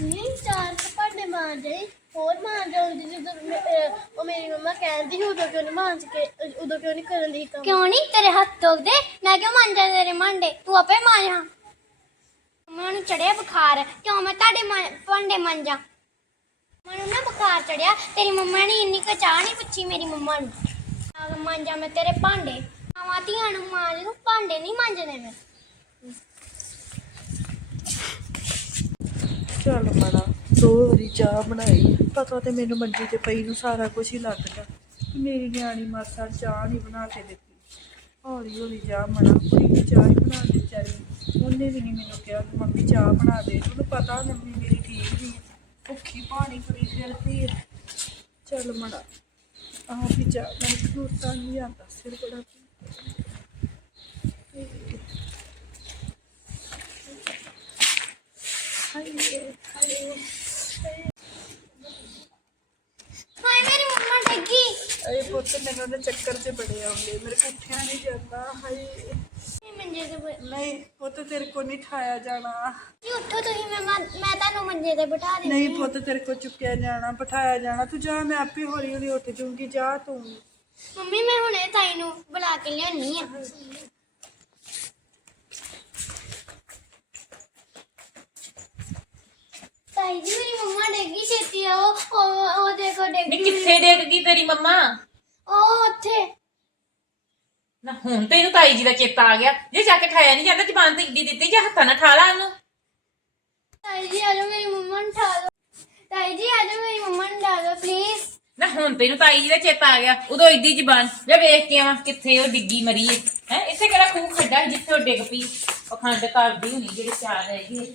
ਨਹੀਂ ਚਾਰ ਭਾਂਡੇ ਮਾਂਜੇ ਹੋਰ ਮਾਂਜ ਆਉਂਦੀ ਜਦੋਂ ਮੈਂ- ਅਹ ਉਹ ਮੇਰੀ ਮੰਮਾ ਕਹਿੰਦੀ ਸੀ ਉਦੋਂ ਕਿਉਂ ਨਹੀਂ ਮਾਂਜ ਕੇ ਉਦੋਂ ਕਿਉਂ ਨਹੀਂ ਕਰਨ ਦੀ ਕੰਮ। ਕਿਉਂ ਨਹੀਂ ਤੇਰੇ ਹੱਥ ਧੋਦੇ ਮੈਂ ਕਿਉਂ ਮਾਂਜਾਂ ਤੇਰੇ ਮਾਂਡੇ ਤੂੰ ਆਪੇ ਮਾਂਜਾਂ ਮੰਮਾ ਨੂੰ ਚੜਿਆ ਬੁਖਾਰ। ਕਿਉਂ ਮੈਂ ਤੁਹਾਡੇ ਮਾਂ- ਭਾਂਡੇ ਮਾਂਜਾਂ? ਮੈਨੂੰ ਨਾ ਬੁਖਾਰ ਚੜਿਆ। ਤੇਰੀ ਮੰਮਾ ਨੇ ਇੰਨੀ ਕੁ ਚਾਹ ਨਹੀਂ ਪੁੱਛੀ ਮੇਰੀ ਮੰਮਾ ਨੂੰ। ਆ ਮਾਂਜਾਂ ਮੈਂ ਤੇਰੇ ਭਾਂਡੇ। ਆਵਾਂ ਧੀਆਂ ਨੂੰ ਮਾਂਜ ਨੂੰ ਭਾਂਡੇ ਨਹੀਂ ਮਾਂਜਣੇ ਮੈਂ। ਚੱਲ ਮਣਾ ਦੋ ਵਾਰੀ ਚਾਹ ਬਣਾਈ। ਪਤਾ ਤੇ ਮੈਨੂੰ ਮੰਜੀ ਤੇ ਪਈ ਨੂੰ ਸਾਰਾ ਕੁਝ ਹੀ ਲੱਗ ਗਿਆ। ਮੇਰੀ ਨਿਆਣੀ ਮਾਸਾ ਚਾਹ ਨਹੀਂ ਬਣਾ ਕੇ ਦਿੱਤੀ। ਹੌਲੀ ਹੌਲੀ ਚਾਹ ਮਣਾ ਕੁੜੀ ਚਾਹ ਹੀ ਬਣਾ ਦੇ ਵਿਚਾਰੀ ਉਹਨੇ ਵੀ ਨਹੀਂ ਮੈਨੂੰ ਕਿਹਾ ਕਿ ਮੰਮੀ ਚਾਹ ਬਣਾ ਦੇ। ਉਹਨੂੰ ਪਤਾ ਮੰਮੀ ਮੇਰੀ ਠੀਕ ਨਹੀਂ ਭੁੱਖੀ ਪਾਣੀ ਪੂਰੀ ਫਿਰਦੀ ਹੈ। ਚੱਲ ਮੜਾ ਆਹ ਵੀ ਚਾਹ ਮੈਂ ਖਲੋਤਾ ਨਹੀਂ ਆਉਂਦਾ, ਸਿਰ ਬੜਾ ਹਾਏ ਮੇਰੀ ਮੰਮਾ ਡੱਗੀ ਅਰੇ ਪੁੱਤ ਮੈਨੂੰ ਤਾਂ ਚੱਕਰ 'ਚ ਬੜੇ ਆਉਂਦੇ ਮੇਰੇ ਕੋਲ ਉੱਠਿਆ ਨਹੀਂ ਜਾਂਦਾ ਹਾਏ। ਇਹ ਮੰਜੇ ਤੇ ਬ- ਨਹੀਂ ਪੁੱਤ ਤੇਰੇ ਕੋ ਨਹੀਂ ਠਾਇਆ ਜਾਣਾ। ਜੀ ਉੱਠੋ ਤੁਸੀਂ ਮੈਂ ਮੰ- ਮੈਂ ਤੁਹਾਨੂੰ ਮੰਜੇ ਤੇ ਬਿਠਾ ਦਿੰਦੀ ਨਹੀਂ ਪੁੱਤ ਤੇਰੇ ਕੋ ਚੁੱਕਿਆ ਜਾਣਾ ਬਿਠਾਇਆ ਜਾਣਾ। ਤੂੰ ਜਾ ਮੈਂ ਆਪੇ ਹੌਲੀ ਹੌਲੀ ਉੱਠ ਜਾਊਂਗੀ ਜਾ ਤੂੰ। ਮੰਮੀ ਮੈਂ ਹੁਣੇ ਤਾਈ ਨੂੰ ਬੁਲਾ ਕੇ ਲਿਆਉਣੀ ਆ। ਤਾਈ ਜੀ ਮੇਰੀ ਮੰਮਾ ਡੇਗੀ ਛੇਤੀ ਆਓ। ਉਹ ਉਹ ਦੇਖੋ ਨੀ ਡੇਗੀ ਕਿੱਥੇ ਡਿੱਗ ਗਈ ਤੇਰੀ ਮੰਮਾ? ਉਹ ਉੱਥੇ। ਨਾ ਹੁਣ ਤੈਨੂੰ ਤਾਈ ਜੀ ਦਾ ਚੇਤਾ ਆ ਗਿਆ। ਜੇ ਜਾ ਕੇ ਠਾਇਆ ਨਹੀਂ ਜਾਂਦਾ ਜ਼ਬਾਨ ਤੇ ਇੱਡੀ ਦਿੱਤੀ ਜਾਂ ਹੱਥਾਂ ਨਾਲ ਠਾ ਲਾ ਉਹਨੂੰ ਤਾਈ ਜੀ ਆ ਜਾਓ ਮੇਰੀ ਮੰਮਾ ਨੂੰ ਠਾ ਦਿਓ ਤਾਈ ਜੀ ਆ ਜਾਓ ਮੇਰੀ ਮੰਮਾ ਨੂੰ ਠਾ ਦਿਓ ਪਲੀਜ਼ ਨਾ ਹੁਣ ਤੈਨੂੰ ਤਾਈ ਜੀ ਦਾ ਚੇਤਾ ਆ ਗਿਆ। ਉਦੋਂ ਇੱਡੀ ਜ਼ਬਾਨ। ਜੇ ਵੇਖ ਕੇ ਆਵਾਂ ਕਿੱਥੇ ਉਹ ਡਿੱਗੀ ਮਰੀ ਹੈ ਹੈ ਇੱਥੇ ਕਿਹੜਾ ਖੂਹ ਖੱਡਾ ਸੀ ਜਿੱਥੇ ਉਹ ਡਿੱਗ ਪਈ। ਪਖੰਡ ਕਰਦੀ ਹੋਣੀ ਜਿਹੜੇ ਚਾਰ ਰਹਿ ਗਏ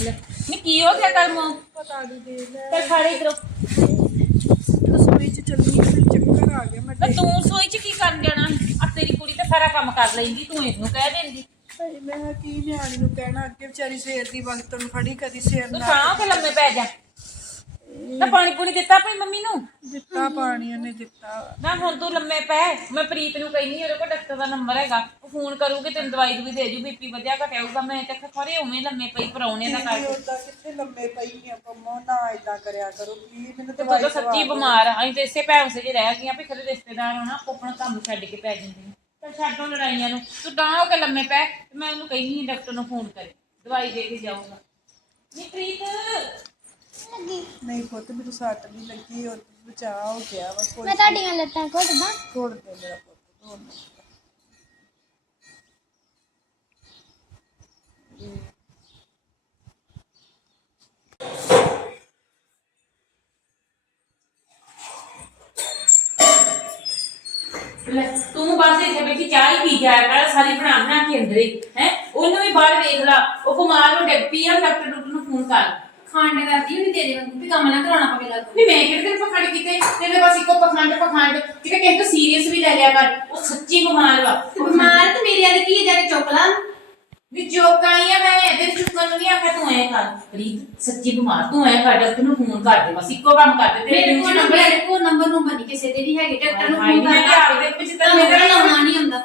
ਲੈ, ਨੀ ਕੀ ਹੋ ਗਿਆ ਕਰਮੋ? ਪਤਾ ਨਹੀਂ ਦੇ ਲੈ ਤੇ ਖੜੇ ਇਧਰੋਂ। ਰਸੋਈ 'ਚ ਚੱਲੀ ਮੈਨੂੰ ਚੱਕਰ ਆ ਗਿਆ ਮੈਂ ਤੇ ਤੂੰ ਸੋਈ ਚ ਕੀ ਕਰਨ ਜਾਣਾ? ਆ ਤੇਰੀ ਕੁੜੀ ਤਾਂ ਸਾਰਾ ਕੰਮ ਕਰ ਲੈਂਦੀ ਤੂੰ ਇਹਨੂੰ ਕਹਿ ਦਿੰਦੀ। ਹਾਏ, ਮੈਂ ਕਿਹਾ ਕੀ ਨਿਆਣੀ ਨੂੰ ਕਹਿਣਾ ਅੱਗੇ ਵਿਚਾਰੀ ਸਵੇਰ ਦੀ ਵਕਤ ਨੂੰ ਫੜੀ ਕਦੀ ਸਿਰ ਤੂੰ ਨਾ ਤਾਂ ਕਿ ਲੰਮੇ ਪੈ ਜਾ। ਨਾ ਪਾਣੀ ਪੂਣੀ ਦਿੱਤਾ ਆਪਣੀ ਮੰਮੀ ਨੂੰ? ਦਿੱਤਾ ਪਾਣੀ ਉਹਨੇ ਦਿੱਤਾ। ਨਾ ਹੁਣ ਤੂੰ ਲੰਮੇ ਪੈ। ਮੈਂ ਪ੍ਰੀਤ ਨੂੰ ਕਹਿੰਦੀ ਉਹਦੇ ਕੋਲ ਡਾਕਟਰ ਦਾ ਨੰਬਰ ਹੈਗਾ। ਉਹ ਫੋਨ ਕਰੂਗੀ ਤੈਨੂੰ ਦਵਾਈ ਦੂਈ ਦੇ ਜੂ ਬੀਪੀ ਵਧਿਆ ਘਟਿਆਊਗਾ ਮੈਂ ਤੇ ਖਰੇ ਉਵੇਂ ਲੰਮੇ ਪਈ ਪਰੌਣੇ ਦਾ ਕਰਕੇ ਉਦਾਂ ਕਿੱਥੇ ਲੰਮੇ ਪਈ ਆ ਪੰਮੋ ਨਾ ਇਦਾਂ ਕਰਿਆ ਕਰੋ ਪਲੀਜ਼ ਮੈਨੂੰ ਤੇ ਤੂੰ ਦਵਾਈ ਤਾਂ ਸੱਚੀ ਦਵਾ ਬਿਮਾਰ ਆ। ਅਸੀਂ ਤੇ ਇਸੇ ਪੈਸੇ ਜੇ ਰਹਿ ਗਈਆਂ ਵੀ ਖਰੇ ਰਿਸ਼ਤੇਦਾਰ ਹੋਣਾ ਆਪਣਾ ਕੰਮ ਛੱਡ ਕੇ ਪੈ ਜਾਂਦੇ ਨੇ। ਤਾਂ ਛੱਡੋ ਲੜਾਈਆਂ ਨੂੰ। ਤੂੰ ਤਾਂ ਹੋ ਕੇ ਲੰਮੇ ਪੈ। ਤੇ ਮੈਂ ਉਹਨੂੰ ਕਹਿੰਦੀ ਡਾਕਟਰ ਨੂੰ ਫੋਨ ਕਰੇ। ਦਵਾਈ ਦੇ ਕੇ ਜਾਊਗਾ। ਨੀ ਪ੍ਰੀਤ ਲੱਗੀ। ਨਹੀਂ ਪੁੱਤ ਮੈਨੂੰ ਸੱਟ ਨਹੀਂ ਲੱਗੀ ਉਹ ਬਚਾਅ ਹੋ ਗਿਆ ਵਾ ਕੋਈ ਮੈਂ ਤੁਹਾਡੀਆਂ ਲੱਤਾਂ ਘੁੱਟਦਾ। ਛੋੜ ਦੇ ਮੇਰਾ ਪੁੱਤ ਛੋੜ ਦੇ। ਲੈ, ਤੂੰ ਬਸ ਇੱਥੇ ਬੈਠੀ ਚਾਹ ਹੀ ਪੀ ਜਾਇਆ ਕਰ ਸਾਰੀ ਬਣਾ ਬਣਾ ਕੇ ਅੰਦਰੇ ਹੈ? ਉਹਨੂੰ ਵੀ ਬਾਹਰ ਵੇਖ ਲਾ ਉਹ ਬਿਮਾਰ ਹੋ ਡਿੱਗ ਪਈ ਆ ਡਾਕਟਰ ਡਾਕਟਰ ਨੂੰ ਫੋਨ ਕਰ। ਖੰਡ ਕਰਦੀ ਹੋਣੀ ਤੇਰੇ ਵਾਂਗੂ ਵੀ ਕੰਮ ਨਾ ਕਰਾਉਣਾ ਪਵੇ ਲੱਗ। ਨਹੀਂ ਮੈਂ ਕਿਹੜੇ ਦਿਨ ਪਖੰਡ ਕੀਤੇ? ਤੇਰੇ ਬਸ ਇੱਕੋ ਪਖੰਡ ਪਖੰਡ। ਕਿਤੇ ਕਿਸੇ ਤੋਂ ਸੀਰੀਅਸ ਵੀ ਲੈ ਲਿਆ ਕਰ। ਉਹ ਸੱਚੀ ਬਿਮਾਰ ਵਾ। ਬਿਮਾਰ ਤੇ ਮੇਰੇ ਵਾਲੇ ਕੀ ਜਾ ਕੇ ਚੁੱਕ ਲਾ। ਵੀ ਜੋਕਾਂ ਆਈ ਆ ਮੈਂ ਇਹਦੇ ਚੁੱਕਣ ਨੂੰ ਨਹੀਂ ਆਖਿਆ ਤੂੰ ਐ ਕਰ। ਪ੍ਰੀਤ ਸੱਚੀ ਬਿਮਾਰ ਤੂੰ ਐ ਕਰ ਡਾਕਟਰ ਨੂੰ ਫੋਨ ਕਰ ਦੇ ਬਸ ਇੱਕੋ ਕੰਮ ਕਰ ਦੇ ਮੇਰੇ ਕੋਲ ਨੰਬਰ ਮੇਰੇ ਕੋਲ ਨੰਬਰ ਨੂੰ ਬਣੀ ਕਿਸੇ ਦੇ ਵੀ ਹੈਗੇ ਡਾਕਟਰ ਨੂੰ ਫੋਨ ਆਪ ਦੇ ਵਿੱਚ ਤਾਂ ਮੇਰਾ ਲਾਉਣਾ ਨਹੀਂ ਹੁੰਦਾ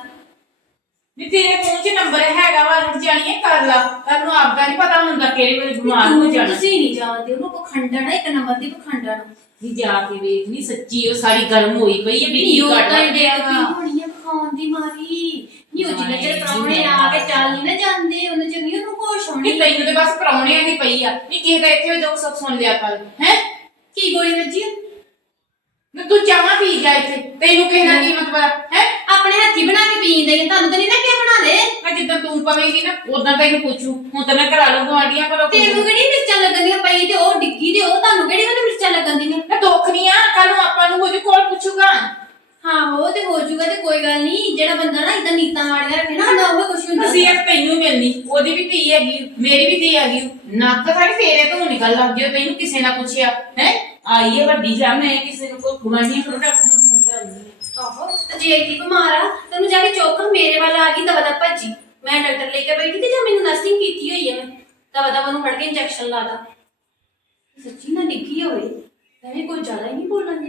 ਵੀ ਤੇਰੇ ਫੋਨ 'ਚ ਨੰਬਰ ਹੈਗਾ ਵਾ ਰੁਕ ਜਾਣੀ ਹੈ ਕਰ ਲਾ। ਤੈਨੂੰ ਆਪਦਾ ਨਹੀਂ ਪਤਾ ਹੁੰਦਾ ਕਿਹੜੇ ਵੇਲੇ ਬਿਮਾਰ ਹੋ ਜਾਣਾ। ਤੁਸੀਂ ਨਹੀਂ ਜਾਣਦੇ ਉਹਨੂੰ ਪਖੰਡਣ ਇੱਕ ਨੰਬਰ ਦੀ ਪਖੰਡਣ ਵੀ ਜਾ ਕੇ ਵੇਖ ਨਹੀਂ ਸੱਚੀ ਉਹ ਸਾਰੀ ਗਰਮ ਹੋਈ ਪਈ ਹੈ ਵੀ ਉਹ ਘੱਟ ਤਾਂ ਗਿਆ ਡੇਕ ਵਾ ਹੈ ਖਾਣ ਦੀ ਮਾਰੀ। ਨਹੀਂ ਉਹ ਜਿੰਨਾ ਚਿਰ ਪ੍ਰਾਹੁਣੇ ਆ ਕੇ ਚੱਲ ਨਹੀਂ ਨਾ ਜਾਂਦੇ ਉਹਨਾਂ ਚਿਰ ਨਹੀਂ ਉਹਨੂੰ ਹੋਸ਼ ਹੋਣੀ ਨਹੀਂ ਤੈਨੂੰ ਤੇ ਬਸ ਪਰੌਣਿਆਂ ਦੀ ਪਈ ਆ ਨਹੀਂ ਕਿਸੇ ਦਾ ਇੱਥੇ ਵੀ ਦੁੱਖ ਸੁੱਖ ਸੁਣ ਲਿਆ ਕਰ ਹੈ? ਕੀ ਗੋਲੀ ਵੱਜੀ ਆ? ਨਾ ਤੂੰ ਚਾਹਾਂ ਪੀ ਜਾ ਇੱਥੇ ਤੈਨੂੰ ਕਿਸੇ ਦਾ ਕੀ ਮਤਲਬ ਹੈ? ਆਪਣੇ ਹੱਥੀ ਬਣਾ ਕੇ ਪੀਂਦੇ ਨੇ ਤੁਹਾਨੂੰ ਤਾਂ ਨਹੀਂ ਨਾ ਕਿ ਬਣਾ ਦੇ? ਮੈਂ ਜਿੱਦਾਂ ਤੂੰ ਪਵੇਂਗੀ ਨਾ ਉਦਾਂ ਤੈਨੂੰ ਪੁੱਛੂ। ਹੁਣ ਤਾਂ ਮੈਂ ਕਰਾ ਲਊਂ ਗੁਆਂਢੀਆਂ ਪਰ ਤੈਨੂੰ ਕਿਹੜੀ ਮਿਰਚਾਂ ਲੱਗਣ ਦੀਆਂ ਪਈ ਤੇ ਉਹ ਡਿੱਗੀ ਤੇ ਉਹ ਤੁਹਾਨੂੰ ਕਿਹੜੀ ਵਾਲੀ ਮਿਰਚਾਂ ਲੱਗਣ ਦੀਆਂ? ਮੈਂ ਦੁੱਖ ਨਹੀਂ ਆ ਕੱਲ ਨੂੰ ਆਪਾਂ ਨੂੰ ਉਹਦੇ ਕੋਲ ਪੁੱਛੂਗਾ। ਹਾਂ ਉਹ ਤੇ ਹੋ ਜਾਊਗਾ ਤੇ ਕੋਈ ਗੱਲ ਨਹੀਂ ਜਿਹੜਾ ਬੰਦਾ ਨਾ ਇਦਾਂ ਨੀਤਾਂ ਵਾਲੀਆਂ ਰੱਖੇ ਨਾ ਉਹਦਾ ਉਹ ਕੁਛ ਹੁੰਦਾ। ਨਸੀਹਤ ਤੈਨੂੰ ਮਿਲਣੀ ਉਹਦੀ ਵੀ ਧੀ ਹੈਗੀ ਮੇਰੀ ਵੀ ਧੀ ਹੈਗੀ। ਨੱਕ ਸਾਡੀ ਤੇਰੇ ਤੋਂ ਨਿਕਲ ਲੱਗ ਗਿਆ ਤੈਨੂੰ ਕਿਸੇ ਨੇ ਪੁੱਛਿਆ ਹੈ? ਆਈ ਹੈ ਵੱਡੀ ਜਾ ਮੈਂ ਕਿਸੇ ਨੂੰ ਕੋਈ ਕੋਲ ਡਾਕਟਰ ਨੂੰ ਫੋਨ ਕਰਾਂਗੀ ਆਹੋ ਜੇ ਕੀ ਬਿਮਾਰ ਆ, ਤੈਨੂੰ ਜਾ ਕੇ ਚੌਕ ਮੇਰੇ ਵੱਲ ਆ ਗਈ ਦਵਾ ਦਾ ਭੱਜੀ। ਮੈਂ ਡਾਕਟਰ ਲੈ ਕੇ ਬੈਠੀ ਤੇ ਜਾਂ ਮੈਨੂੰ ਨਰਸਿੰਗ ਕੀਤੀ ਹੋਈ ਹੈ ਮੈਂ। ਦਵਾ ਦਾ ਉਹਨੂੰ ਫੜ ਕੇ ਇੰਜੈਕਸ਼ਨ ਲਾਦਾ ਸੱਚੀ ਨਾ ਡਿੱਗੀ ਹੋਵੇ, ਐਵੇਂ ਕੋਈ ਜ਼ਿਆਦਾ ਹੀ ਨਹੀਂ ਬੋਲਣ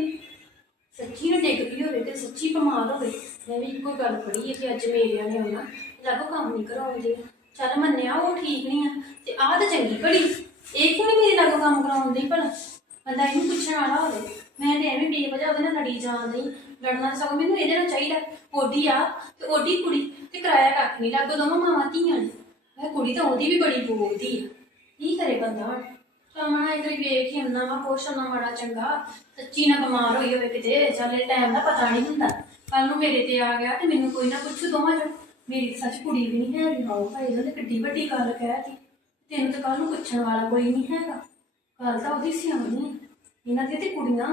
ਸੱਚੀ ਨੇ ਡਿੱਗ ਗਈ ਹੋਵੇ ਤੇ ਸੱਚੀ ਬਿਮਾਰ ਹੋਵੇ ਮੈਂ ਵੀ ਇੱਕੋ ਗੱਲ ਪੜੀ ਹੈ ਕਿ ਅੱਜ ਮੇਰਿਆਂ ਨੇ ਆਉਣਾ, ਲਾਗੋ ਕੰਮ ਨਹੀਂ ਕਰਾਉਂਦੇ। ਚੱਲ ਮੰਨਿਆ ਉਹ ਠੀਕ ਨਹੀਂ ਆ, ਤੇ ਆਹ ਤਾਂ ਚੰਗੀ ਘੜੀ। ਇਹ ਕਿਉਂ ਨਹੀਂ ਮੇਰੇ ਲਾਗੋ ਕੰਮ ਕਰਾਉਂਦੀ ਭਲਾ? ਬੰਦਾ ਇਹਨੂੰ ਪੁੱਛਣ ਵਾਲਾ ਹੋਵੇ। ਮੈਂ ਤੇ ਐਵੇਂ ਬੇਵਜ੍ਹਾ ਉਹਦੇ ਨਾਲ ਲੜੀ ਜਾਂਦੀ ਲੜਨਾ ਸਗੋਂ ਮੈਨੂੰ ਇਹਦੇ ਨਾਲ ਚਾਹੀਦਾ। ਓਡੀ ਆ ਤੇ ਓਡੀ ਕੁੜੀ ਤੇ ਕਿਰਾਇਆ ਕੱਖ ਨਹੀਂ ਲਾਗੋ ਦੋਵਾਂ ਮਾਵਾਂ ਧੀਆਂ ਨੇ। ਇਹ ਕੁੜੀ ਤਾਂ ਉਹਦੀ ਵੀ ਬੜੀ ਬੋਲਦੀ ਆ। ਕੀ ਕਰੇ ਬੰਦਾ ਹੁਣ? ਕਮਣਾ ਇਧਰ ਵੇਖ ਹੀ ਹੁੰਦਾ ਵਾ, ਕੁਛ ਨਾ ਮਾੜਾ ਚੰਗਾ। ਸੱਚੀ ਨਾ ਬਿਮਾਰ ਹੋਈ ਹੋਵੇ ਕਿਤੇ, ਚੱਲ ਇਹ ਟਾਈਮ ਦਾ ਪਤਾ ਨਹੀਂ ਹੁੰਦਾ। ਕੱਲ ਨੂੰ ਮੇਰੇ ਤੇ ਆ ਗਿਆ ਤੇ ਮੈਨੂੰ ਕੋਈ ਨਾ ਪੁੱਛ ਦੋਵਾਂ ਚੋਂ। ਮੇਰੀ ਸੱਚ ਕੁੜੀ ਵੀ ਨਹੀਂ ਹੈਗੀ ਹਾਉ ਭਾਈ ਇਹਨਾਂ ਨੇ ਕਿੱਡੀ ਵੱਡੀ ਗੱਲ ਕਹਿਤੀ ਤੈਨੂੰ ਤਾਂ ਕੱਲ ਨੂੰ ਪੁੱਛਣ ਵਾਲਾ ਕੋਈ ਨਹੀਂ ਹੈਗਾ। ਗੱਲ ਤਾਂ ਉਹਦੀ ਸਿਆਣੀ ਇਹਨਾਂ ਦੀ ਤੇ ਕੁੜੀਆਂ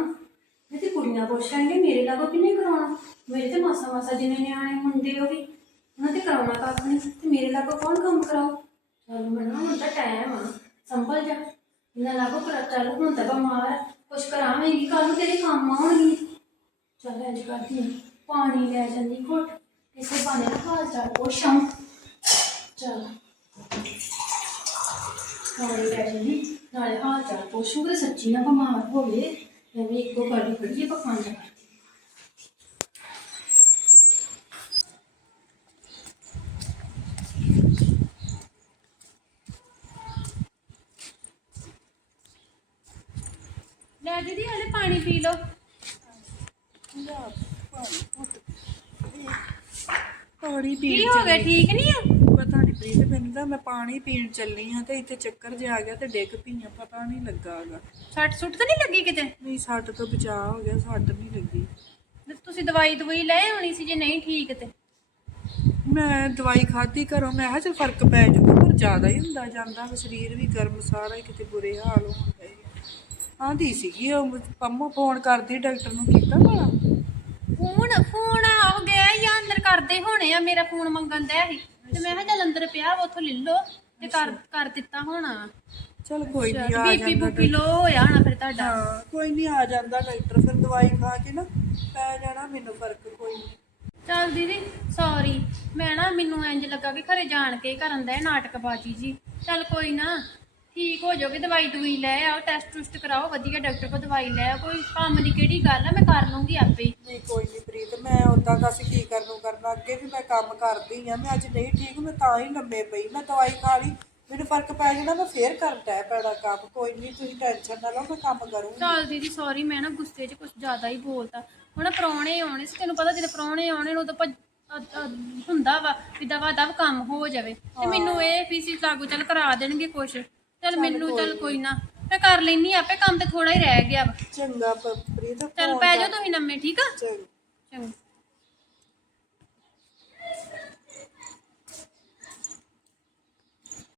ਮੈਂ ਤੇ ਕੁੜੀਆਂ ਪੁੱਛਣਗੇ ਮੇਰੇ ਲਾਗੋ ਕਿੰਨੇ ਕਰਾਉਣਾ? ਮੇਰੇ ਤੇ ਮਾਸਾ ਮਾਸਾ ਜਿੰਨੇ ਨਿਆਣੇ ਮੁੰਡੇ ਉਹ ਵੀ। ਉਹਨਾਂ ਤੇ ਕਰਾਉਣਾ ਕੱਖ ਨਹੀਂ ਤੇ ਮੇਰੇ ਲਾਗੋ ਕੌਣ ਕੰਮ ਕਰਾਉ ਚੱਲ ਮਨਾ ਹੁਣ ਤਾਂ ਟਾਈਮ ਆ, ਸੰਭਲ ਜਾ। ਇਹਨਾਂ ਲਾਗੋ ਕਰ, ਚੱਲ ਹੁਣ ਤਾਂ ਬਿਮਾਰ ਕੁਛ ਕਰਾਵੇਂਗੀ ਕੱਲ ਨੂੰ ਤੇਰੇ ਕੰਮ ਆਉਣਗੇ। ਚੱਲ ਇੰਜ ਕਰਦੀ ਹਾਂ, ਪਾਣੀ ਲੈ ਜਾਂਦੀ ਘੁੱਟ ਕਿਸੇ ਬਾਨੇ ਨਾਲ ਹਾਲ ਚਾਲ ਪੁੱਛਾਂ ਚੱਲ। ਪਾਣੀ ਲੈ ਜਾਂਦੀ, ਨਾਲੇ ਹਾਲ ਚਾਲ ਪੁੱਛੂਗੇ ਸੱਚੀ ਨਾ ਬਿਮਾਰ ਹੋਵੇ। ਐਵੇਂ ਇੱਕੋ ਗੱਲ ਬੜੀ ਪਕਾਉਣ ਜਾ ਲੈ ਦੀਦੀ ਹਲੇ ਪਾਣੀ ਪੀ ਲਓ। ਪਾਣੀ ਕੀ ਪੀਣ ਹੋ ਗਿਆ? ਠੀਕ ਨਹੀਂ ਆ ਪਤਾ ਨਹੀਂ ਪ੍ਰੀਤ ਮੈਨੂੰ ਤਾਂ ਮੈਂ ਪਾਣੀ ਪੀਣ ਚੱਲੀ ਹਾਂ ਤੇ ਇੱਥੇ ਚੱਕਰ ਜਿਹਾ ਆ ਗਿਆ ਤੇ ਡਿੱਗ ਪਈ ਪਤਾ ਨਹੀਂ ਲੱਗਾਗਾ ਸੱਟ ਸੁੱਟ ਤਾਂ ਨਹੀਂ ਲੱਗੀ ਕਿਤੇ? ਨਹੀਂ ਸੱਟ ਤੋਂ ਬਚਾਅ ਹੋ ਗਿਆ ਸੱਟ ਨਹੀਂ ਲੱਗੀ। ਤੇ ਤੁਸੀਂ ਦਵਾਈ ਦਵਾਈ ਲੈ ਆਉਣੀ ਸੀ ਜੇ ਨਹੀਂ ਠੀਕ ਤੇ? ਮੈਂ ਦਵਾਈ ਖਾਧੀ ਘਰੋਂ ਮੈਂ ਕਿਹਾ ਚਲ ਫ਼ਰਕ ਪੈ ਜਾਊਗਾ ਪਰ ਜ਼ਿਆਦਾ ਹੀ ਹੁੰਦਾ ਜਾਂਦਾ ਵਾ, ਸਰੀਰ ਵੀ ਗਰਮ ਸਾਰਾ ਹੀ ਕਿਤੇ ਬੁਰੇ ਹਾਲ ਹੁੰਦੇ ਆਂਦੀ ਸੀਗੀ ਉਹ ਪੰਮੋ ਫੋਨ ਕਰਦੀ ਡਾਕਟਰ ਨੂੰ ਕੀਤਾ ਭਲਾ? ਫੋਨ ਫੋਨ ਆ ਗਿਆ ਜਾਂ ਅੰਦਰ ਕਰਦੇ ਹੋਣੇ ਆ ਮੇਰਾ ਫੋਨ ਮੰਗਣ ਦਾ ਸੀ। ਤੇ ਮੈਂ ਕਿਹਾ ਚੱਲ ਅੰਦਰ ਪਿਆ ਵਾ ਉੱਥੋਂ ਲੈ ਲਓ ਤੇ ਕਰ ਕਰ ਦਿੱਤਾ ਹੋਣਾ। ਚਲ ਕੋਈ ਨਹੀਂ ਆ ਬੀਪੀ ਜਾਂਦਾ ਬੂਪੀ ਲੋ ਹੋਇਆ ਹੋਣਾ ਫਿਰ ਤੁਹਾਡਾ? ਹਾਂ ਕੋਈ ਨਹੀਂ ਆ ਜਾਂਦਾ ਡਾਕਟਰ ਫਿਰ ਦਵਾਈ ਖਾ ਕੇ ਨਾ ਪੈ ਜਾਣਾ ਮੈਨੂੰ ਫ਼ਰਕ ਕੋਈ ਨਹੀਂ ਚੱਲ ਦੀਦੀ ਸੌਰੀ ਮੈਂ ਨਾ ਮੈਨੂੰ ਇੰਜ ਲੱਗਾ ਕਿ ਘਰੇ ਜਾਣ ਕੇ ਹੀ ਕਰਨ ਦਾ ਇਹ ਨਾਟਕਬਾਜੀ ਜੀ। ਚੱਲ ਕੋਈ ਨਾ ਠੀਕ ਹੋ ਜਾਓਗੇ ਦਵਾਈ ਦਵਾਈ ਲੈ ਆਓ ਟੈਸਟ ਟੁਸਟ ਕਰਾਓ ਵਧੀਆ ਡਾਕਟਰ ਕੋਲ ਦਵਾਈ ਲੈ ਆਓ ਕੋਈ ਕੰਮ ਦੀ ਕਿਹੜੀ ਗੱਲ ਆ ਮੈਂ ਕਰ ਲੂੰਗੀ ਆਪੇ ਹੀ। ਨਹੀਂ ਕੋਈ ਨਹੀਂ ਪ੍ਰੀਤ ਮੈਂ ਉਦਾਂ ਦੱਸ ਕੀ ਕਰਨ ਨੂੰ ਕਰਨਾ ਅੱਗੇ ਵੀ ਮੈਂ ਕੰਮ ਕਰਦੀ ਆ ਮੈਂ ਅੱਜ ਨਹੀਂ ਠੀਕ ਮੈਂ ਤਾਂ ਹੀ ਲੰਮੇ ਪਈ ਮੈਂ ਦਵਾਈ ਖਾ ਲਈ ਮੈਨੂੰ ਫ਼ਰਕ ਪੈ ਜਾਣਾ ਮੈਂ ਫੇਰ ਕਰਦਾ ਪੈਣਾ ਕੰਮ ਕੋਈ ਨਹੀਂ ਤੁਸੀਂ ਟੈਨਸ਼ਨ ਨਾ ਲਓ ਮੈਂ ਕੰਮ ਕਰੂੰਗੀ। ਚੱਲ ਦੀਦੀ ਸੌਰੀ ਮੈਂ ਨਾ ਗੁੱਸੇ 'ਚ ਕੁਝ ਜ਼ਿਆਦਾ ਹੀ ਬੋਲਤਾ ਹੁਣ ਪ੍ਰਾਹੁਣੇ ਆਉਣੇ ਸੀ ਤੈਨੂੰ ਪਤਾ ਜਦੋਂ ਪ੍ਰਾਹੁਣੇ ਆਉਣੇ ਨੂੰ ਤਾਂ ਭੱਜ- ਅ- ਅ- ਹੁੰਦਾ ਵਾ ਵੀ ਦਵਾ ਦਵ ਕੰਮ ਹੋ ਜਾਵੇ ਤੇ ਮੈਨੂੰ ਇਹ ਵੀ ਸੀ ਲਾਗੂ ਚੱਲ ਕਰਾ ਦੇਣਗੇ ਕੁਛ। ਚੱਲ ਮੈਨੂੰ ਚੱਲ ਕੋਈ ਨਾ। ਮੈਂ ਕਰ ਲੈਣੀ ਆਪੇ ਕੰਮ ਤੇ ਥੋੜਾ ਹੀ ਰਹਿ ਗਿਆ ਵਾ। ਚੰਗਾ ਪ- ਪ੍ਰੀਤ ਚੱਲ ਪੈ ਜਾਓ ਤੁਸੀਂ ਨੰਮੇ ਠੀਕ ਆ? ਚੰਗਾ। ਚੰਗਾ।